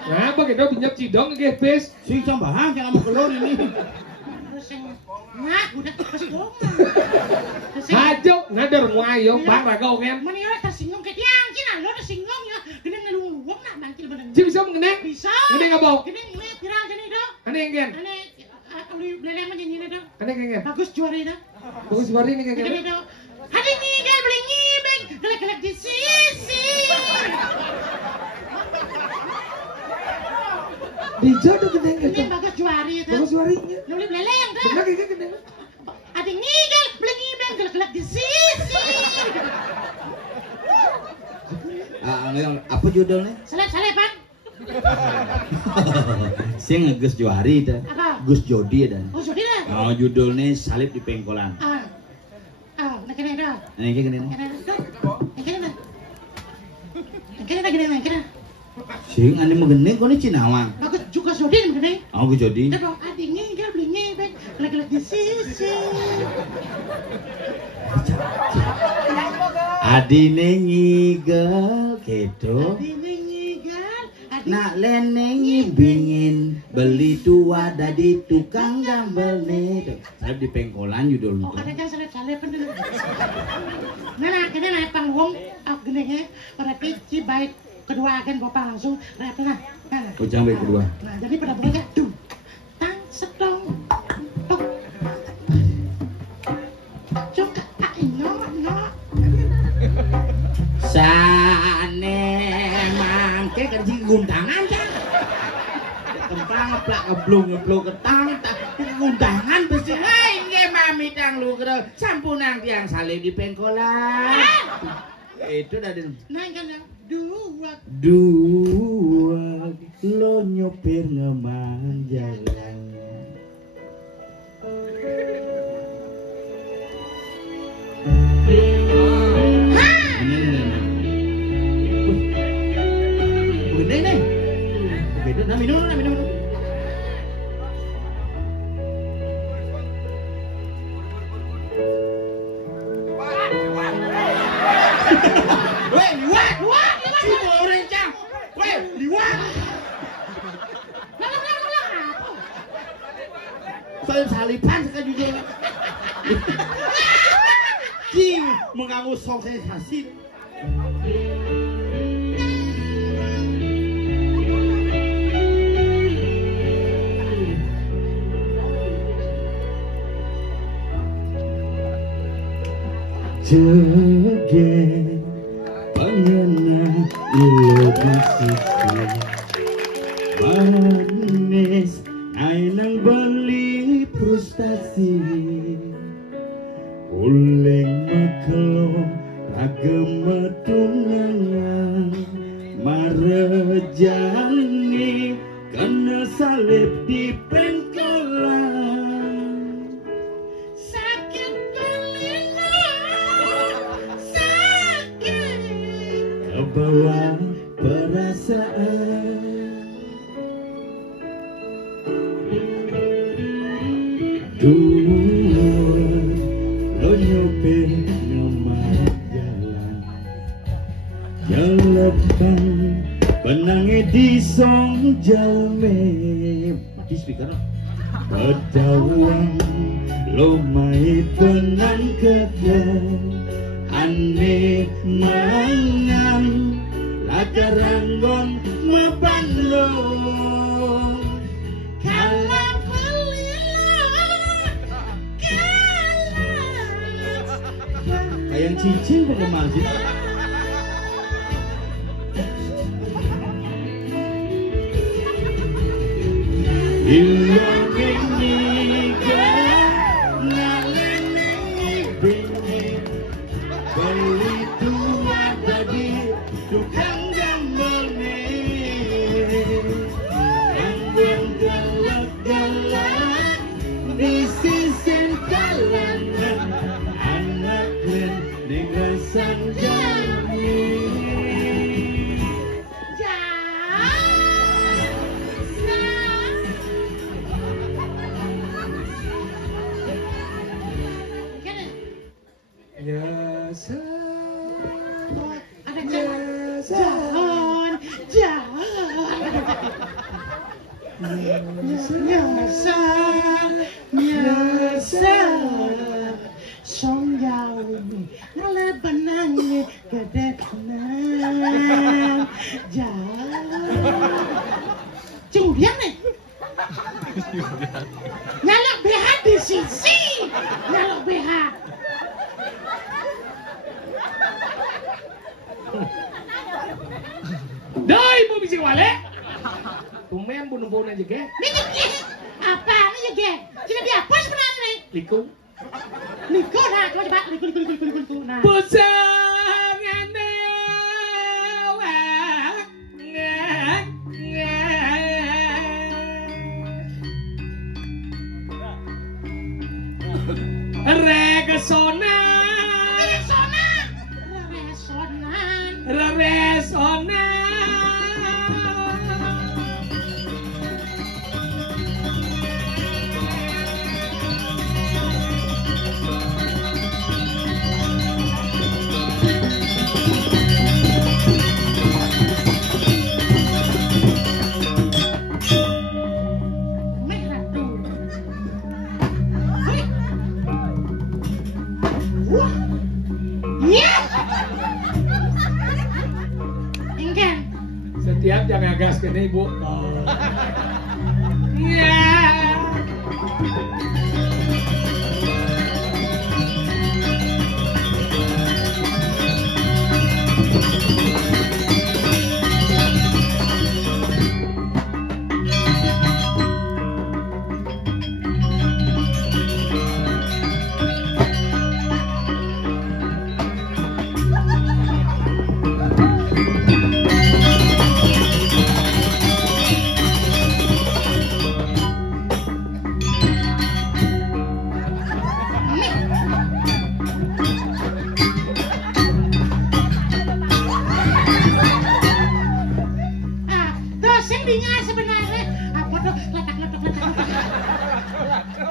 nah begitu pinjam cidong ke pes. Si cambahan jangan mau keluar ini. Nah, udah terus dong. Hajo, ngadar muayo, bang ragau kan. Mana orang tersinggung ke tiang, cina lo tersinggung ya. Gini ngeluang nak bangkil bener. Ci bisa mengenai? Bisa. Gede nggak bau? Gini viral gini dong. Aneh yang kan? Aneh, uli beleleng menyanyi dong. Aneh yang kan? Bagus juara dong. Bagus hari ini kan? Gini dong. Hari ini kan beli ngibeng, gelak-gelak di sisi. Dijodoh gede Ini kan? bagus juara itu. Bagus harinya. Uli beleleng dong. Benar kayak gede. Ada ngigel, beli ngibeng, gelak-gelak di sisi. Apa judulnya? Salep-salepan. Saya ngeges Johari itu. Apa? Gus Jodi ada. Oh, sudah dah. Oh, judulnya Salib di Pengkolan. Nak kena dah. Ini kayak gini. Kena. Sing ane mengenai kau ni Cinawang. Bagus juga Sodin kena. Oh, Gus Jodi. Dah adiknya dia beli ngibeng, gelak-gelak di sisi. Adine ngigel gitu. Adiknya ngigel. Nak lene ngibingin beli tua dadi tukang gambel nih. Salib di Pengkolan judul Oh, itu. kadang salep-salepan dulu. Nah, kena naik panggung, genenya berarti si baik kedua akan bapak langsung rap lah. Ujang baik kedua. Nah, jadi pada bunyinya tuh, tang setong, tok, cokak tak no. Sane mangke kerja gundangan kan. Kentang ngeplak ngeblung ketang tak gundangan besi lain ge mami tang lu kero sampunang tiang salib di Pengkolan. Itu dari Nah, kan dua. lo nyopir ngeman jalan. Minum. Weh, liwat. Cuma orang cang. Weh, liwat. Salipan sekali juga. Cing mengganggu sosialisasi. Jege pangena ilo bisisi manis ainang beli frustasi uleng makelong ragam metungangan marejani kena salib di pengkolan Sakit telinga, sakit. kebawa perasaan dua lo nyopir ngemar jalan jalepan benangnya di song jaume mati speaker Bedawang lo mai tenang kedeng aneh mangan lakaranggon mebandong Kalah pelila, kalah. kayak cicing pakai masjid Ilang ini kan ngalenengi bini beli tua tadi tukang gambone yang galak-galak di sisi jalanan anak dan negasan jami Ada jalan, nyasar, song jauh, ngalebanannya gede tenang, jalan. Curian nih, nyalak BH di sisi, nyalak BH. Dai mau bisik wale. Tumem bunuh-bunuh aja ge. Nih apa nih ge? Cina dia apa sebenarnya nih? Liku. Liku nah, coba liku nah. Pusangane Regesona Resona Setiap jangan gas kene ibu.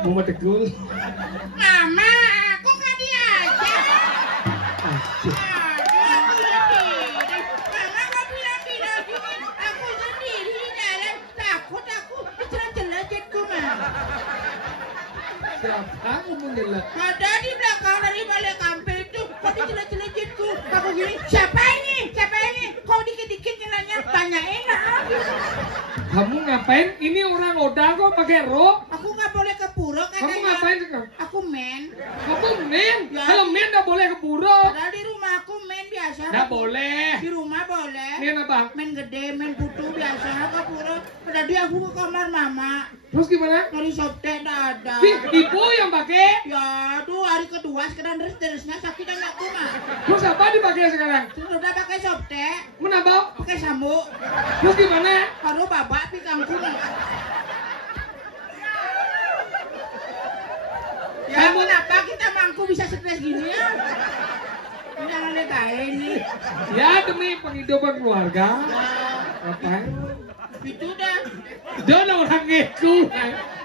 Mau tegul. Mama, aku kan diajak. Mama kok bilang tidak gini? Aku sendiri di dalam takut aku jelas-jelasku mah. Siapa ngomong jelas? Ada di belakang dari balik kampe itu, tadi jelas-jelasku. Aku gini, siapa ini? Siapa ini? Kau dikit-dikit nanya, tanyain lah. Kamu ngapain? Ini orang Oda kok pakai rok. Aku nggak boleh ke pura katanya. Kamu ngapain sekarang? Aku men. Kamu men? Ya. Kalau men nggak boleh ke pura. Nggak boleh. Di rumah boleh. Ini apa? Main gede, main putu biasa ke pura. Tadi aku ke kamar mama. Terus gimana? Nyari soptek nggak ada. Ibu yang pakai. Ya, tuh hari kedua sekarang deres-deresnya sakit anakku mah. Terus apa dipakai sekarang? Sudah pakai soptek, Menambah. pakai sambu. Terus gimana? Baru babak pikangku. Ya, kenapa kita mangku bisa stres gini ya? Jangan lekain nih. Ya demi penghidupan keluarga. Apa? Itu dah. Dia orang itu.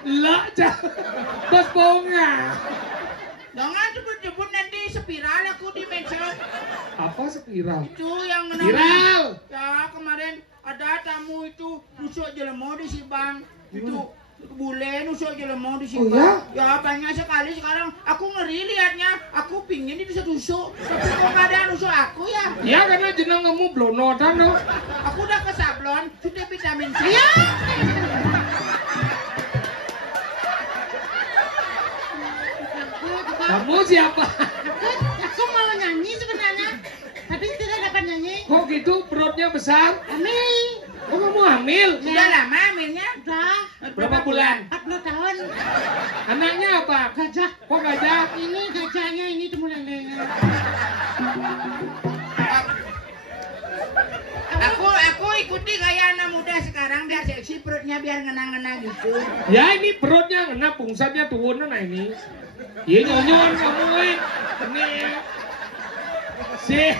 Lah, bos bonga. Jangan sebut-sebut nanti spiral aku di medsos. Apa spiral? Itu yang kena. Spiral. Ya, kemarin ada tamu itu nusuk jelemo di Sibang. Itu bule nusuk jelemo di Sibang. Oh, ya? Ya, banyak sekali sekarang. Aku ngeri liatnya. Aku pingin ditusuk-tusuk. Tapi kok gak ada yang nusuk aku ya? Ya karena jeneng kamu blonotan no. Aku udah ke sablon, sudah vitamin C. Ya. Kamu siapa? Aku mau nyanyi sebenarnya, tapi tidak dapat nyanyi. Kok gitu perutnya besar? Hamil. Kok kamu hamil? Sudah lama hamilnya? Udah Berapa bulan? 40 tahun. Anaknya apa? Gajah. Kok gajah? Ini gajahnya, ini temulelenya. Aku ikuti gaya anak muda sekarang biar seksi perutnya biar ngena-ngena gitu. Ya ini perutnya kena pungsatnya turun nah ini. Iya nyonyon kamu ini. Sih.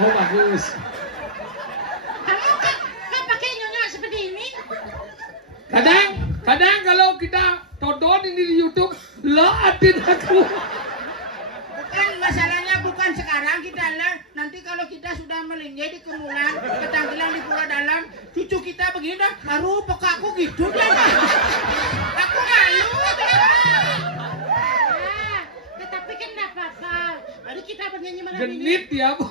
Oh bagus. Kamu kan pakai nyonya seperti ini? Kadang kalau kita tonton ini di YouTube, laatin aku. Bukan masalahnya bukan sekarang kita lah. Nanti kalau kita sudah melinjai di kemulan, ketanggilan di pura dalam, cucu kita begini dah, baru pekaku gitu dia. Aku malu. Tetapi kan enggak apa-apa. Mari kita bernyanyi malam ini. Genit ya bu.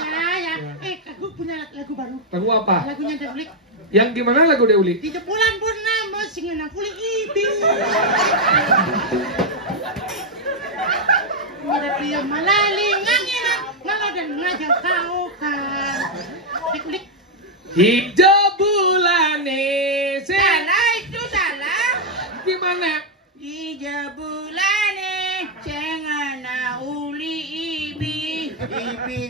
Ya. Aku punya lagu baru. Lagu apa? Lagunya Deuli. Yang gimana lagu Deuli? Di bulan purnama singan aku ibi. Dia malaling angin malau dan ngajak kau kan. Dik. Hijau bulan Salah itu salah. Gimana? Hijau bulan cengana uli ibi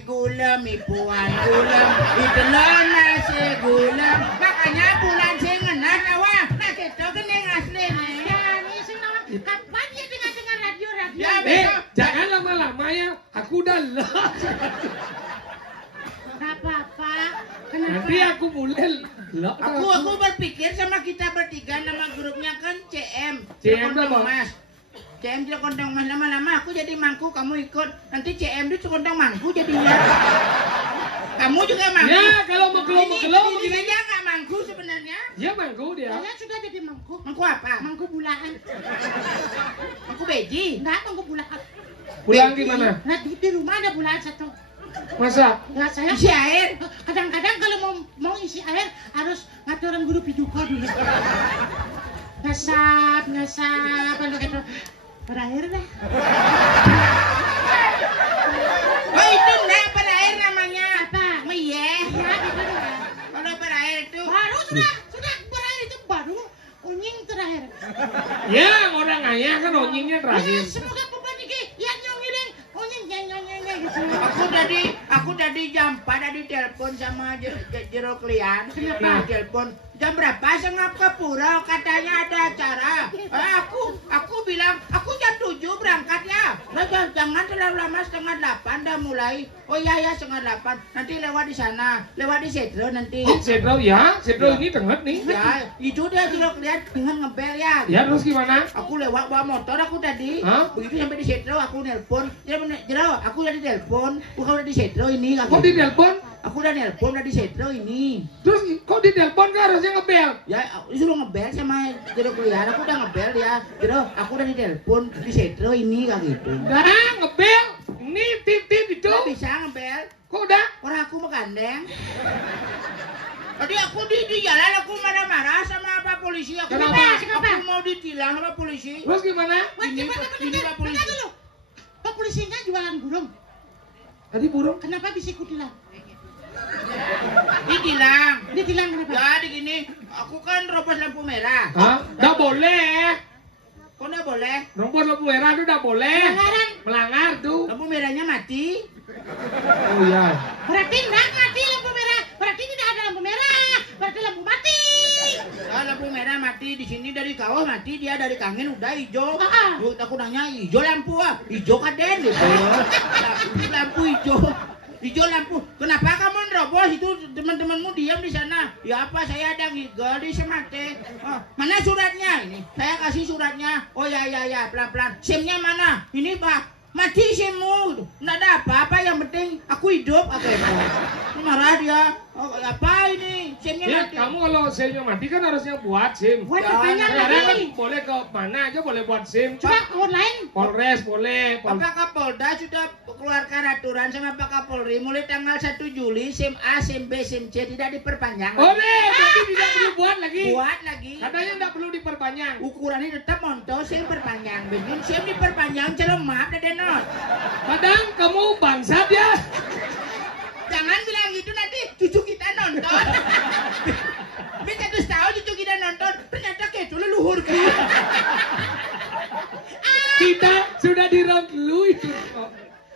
gulam ipuan gulam itelan nasi gulam makanya bulan cengana nawa nah kita kening asli Ya, ini senang. Kapan dia dengar radio? Ya, Jangan lama-lama ya. Aku udah lah. Gak apa-apa. Kenapa? Nanti aku mulai lah. Aku berpikir sama kita bertiga nama grupnya kan CM. CM Cikondong apa? Mas. CM Cikondong Mas lama-lama aku jadi mangku kamu ikut. Nanti CM itu Cikondong mangku jadinya. Kamu juga mangku. Ya kalau mau Ini begini. saja nggak mangku sebenarnya. Ya mangku dia. Saya sudah jadi mangku. Mangku apa? Mangku bulaan. Mangku beji. Enggak, mangku bulaan. Pulang gimana? Nah, di rumah ada bulaan satu. Masa? Ya, saya Isi air. kadang-kadang kalau mau isi air harus ngaturan guru piduka dulu. Ngasap, kalau gitu. Berakhir dah. Oh itu enggak berair namanya. Apa? Iya. Ya, gitu doang. Kalau berair itu. Baru sudah berakhir itu baru unying terakhir. Ya orang ayah kan onyingnya Ya, terakhir. semoga beban ini yang nyongilin unying gitu. Aku tadi jam 4 tadi telepon sama Jero Klian. Nah. Telepon jam berapa sengap ke pura katanya ada acara. Aku bilang aku jam 7 berangkat ya. Nah, jangan terlalu lama 7:30 dah mulai. Oh iya ya 7:30 nanti lewat di sana, lewat di Setro nanti. Oh, Setro ya, Setro ini tengah nih. Ya, itu dia Jero Klian dengan ngebel ya. Ya terus gimana? Aku lewat bawa motor aku tadi. Hah? Begitu sampai di Setro aku nelpon. Jero, aku udah di telepon. Bukan udah di Setro ini. Kok di telepon? Aku udah nelpon udah di Setro ini. Terus kok di telepon kan harusnya ngebel? Ya, disuruh ngebel sama Jero Kuliah. Aku udah ngebel ya. Jero, aku udah di telepon di Setro ini kayak gitu. Nah ngebel. Ini tip itu. Gak bisa ngebel. Kok udah? Orang aku megandeng. Tadi aku di jalan aku marah-marah sama Pak Polisi. Aku mau ditilang sama polisi. Terus gimana? Wah, Ini coba Pak Polisi. dulu. Pak polisinya jualan burung. Tadi burung. Kenapa bisa kutilang? Ditilang. Ditilang kenapa? Jadi gini, aku kan robos lampu merah. Hah? Nggak boleh. Kok nggak boleh? Robos lampu merah itu nggak boleh. Pelanggaran. Melanggar tuh. Lampu merahnya mati. Oh iya. Berarti enggak mati lampu merah. Berarti tidak ada lampu merah. Berarti lampu mati. Ah, lampu merah mati di sini dari kawah mati, dia dari kangen udah hijau. Ah. Yuk, aku nanya hijau lampu ah, hijau kaden gitu. Lampu hijau. Hijau lampu. Kenapa kamu nerobos itu teman-temanmu diam di sana? Ya apa saya ada ngigel di semate. Oh, mana suratnya ini? Saya kasih suratnya. Oh ya pelan-pelan. SIM-nya mana? Ini Pak. Mati SIM-mu. Nggak ada apa-apa yang penting aku hidup. Apa itu? Ini marah dia. Oh, apa ini? SIM-nya Ya, mati. kamu kalau SIM-nya mati kan harusnya buat SIM. Buat Ya, apanya Sekarang kan lagi? boleh ke mana aja boleh buat SIM. Coba online. Polres boleh. Bapak Kapolda sudah keluarkan aturan sama Pak Kapolri mulai tanggal 1 Juli SIM A, SIM B, SIM C tidak diperpanjang. Boleh, tapi tidak perlu buat lagi. Buat lagi. Katanya tidak perlu diperpanjang. Ukurannya tetap monto SIM perpanjang. Bikin SIM diperpanjang celom maaf dan not. Kadang kamu bangsat ya. Jangan bilang gitu nanti cucu kita nonton. Bisa terus tahu cucu kita nonton ternyata kayak itu leluhur kita. Kita sudah dirangkului itu.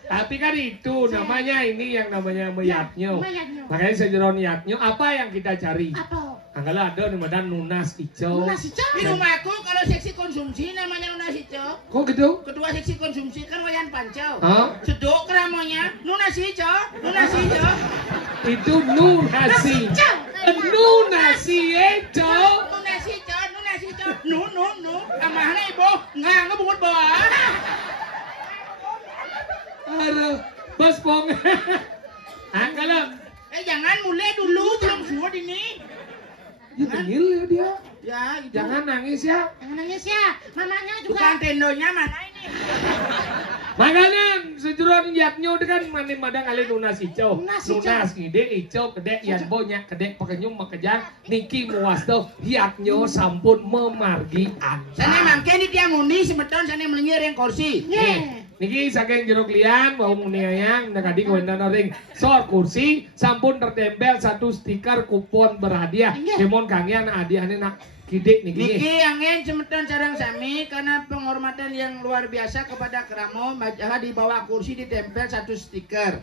Tapi kan itu namanya ini yang namanya meyatnyo. Mayatnyo. Makanya sejeron yatnyo apa yang kita cari? Apa? Kalau ada di Medan nunas hijau. Nasi Di cok. rumahku kalau seksi konsumsi namanya Nuna Hijau. Kok gitu? Ketua seksi konsumsi kan Wayan Pancau. Hah? Seduk keramonya Nuna Hijau, Nuna Hijau. Itu nunasi. Nunasi hijau. Nuna Hijau. Nu. Amahna ibu nggak ngebungut bawa. Aduh, bos pong. Kalau Jangan mulai dulu belum suut ini. ya tengil ya dia. Ya, itu. Jangan nangis ya. Jangan nangis ya. Mamanya juga. Bukan tendonya mana ini? Makanya sejeron yatnyo kan manin madang alih nunas hijau. Nunas hijau. Nunas ngide hijau kedek yan banyak kedek pekenyum makejang niki muasto yatnyo sampun memargi Sana anta. mangke di tiang undi sebeton sana melengir yang kursi. Ye. Niki saking jeruk lian bau muni ayang nakadi kawendan ring sor kursi sampun tertempel satu stiker kupon berhadiah. Nggih. Kemon kangian hadiahnya nak kidik niki. Niki angin semeton sarang sami karena penghormatan yang luar biasa kepada Keramo majalah di bawah kursi ditempel satu stiker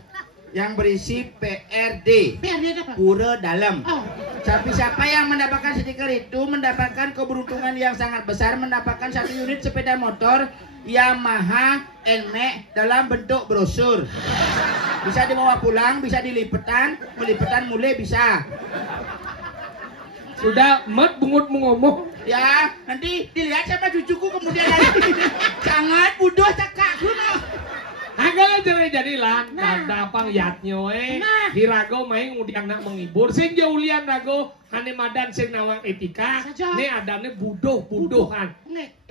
yang berisi PRD. Biar dia apa? Pura dalam. Oh. Tapi siapa yang mendapatkan stiker itu mendapatkan keberuntungan yang sangat besar mendapatkan 1 unit sepeda motor Yamaha NMAX dalam bentuk brosur. Bisa dibawa pulang, bisa dilipetan, melipetan mulai bisa. Sudah mat bungut mengomong. Ya, nanti dilihat sama cucuku kemudian hari. Sangat bodoh cakakku no. Agak jadi lah, Nah. dapang yatnyo Nah. hirago main ngudiang nak menghibur, sing jaulian rago, ane madan sing nawang etika, Saja. ne adane budohan. Nek.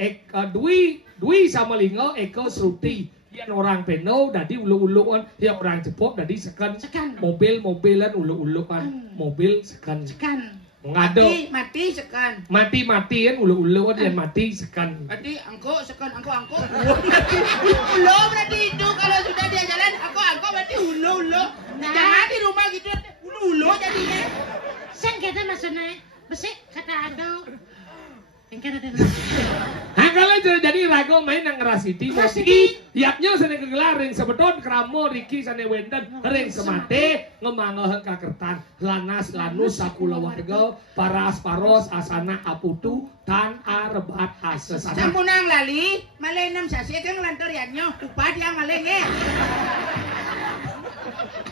Dwi sama lingo, eko sruti. Yan orang peno, dadi ulu-uluan, yang orang cepop, dadi sekan. Sekan. Mobil-mobilan ulu-uluan, mobil sekan. Sekan. Ngado, Mati sekan. mati-matian ulu-uluan, yang mati sekan. Berarti angko sekan angko. Ulo berarti itu kalau sudah dia jalan angko berarti ulo. Nah. Jangan di rumah gitu ulo jadinya. Sen kita maksudnya besik kata ado. Engkau ada. Kalau jadi rago main nang ngerasiti, Ngerasiti. yapnya sana kegelar ring sebetulnya Keramo Riki sana wenden ring semate ngemangah kakertan lanas lanus sakula warga paras paros asana aputu tan arebat asesana. Sampunang lali, malay 6 sasi kan ngelantor yanyo, upad yang malay nge.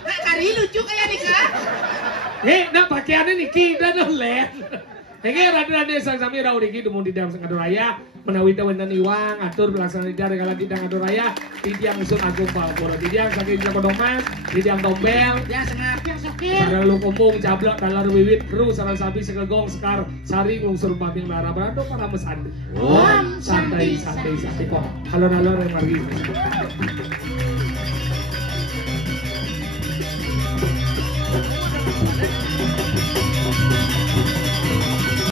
Nah, kari lucu kayak Dika. Nah pakaiannya Niki dan len. Henge rada-rada sang sami rau Riki dumun di dalam sengadu raya menawi wenden iwang atur pelaksanaan di regala di adu raya tidiang usul agung palpura tidiang saking jago mas tidiang tombel. Ya sengat. Yang sopir. Ada lu kumpung cablok dalar wiwit kru sarang sapi sekegong sekar sari ngungsur babing lara berado para mesandi. Om Santai kok. Halo yang margi.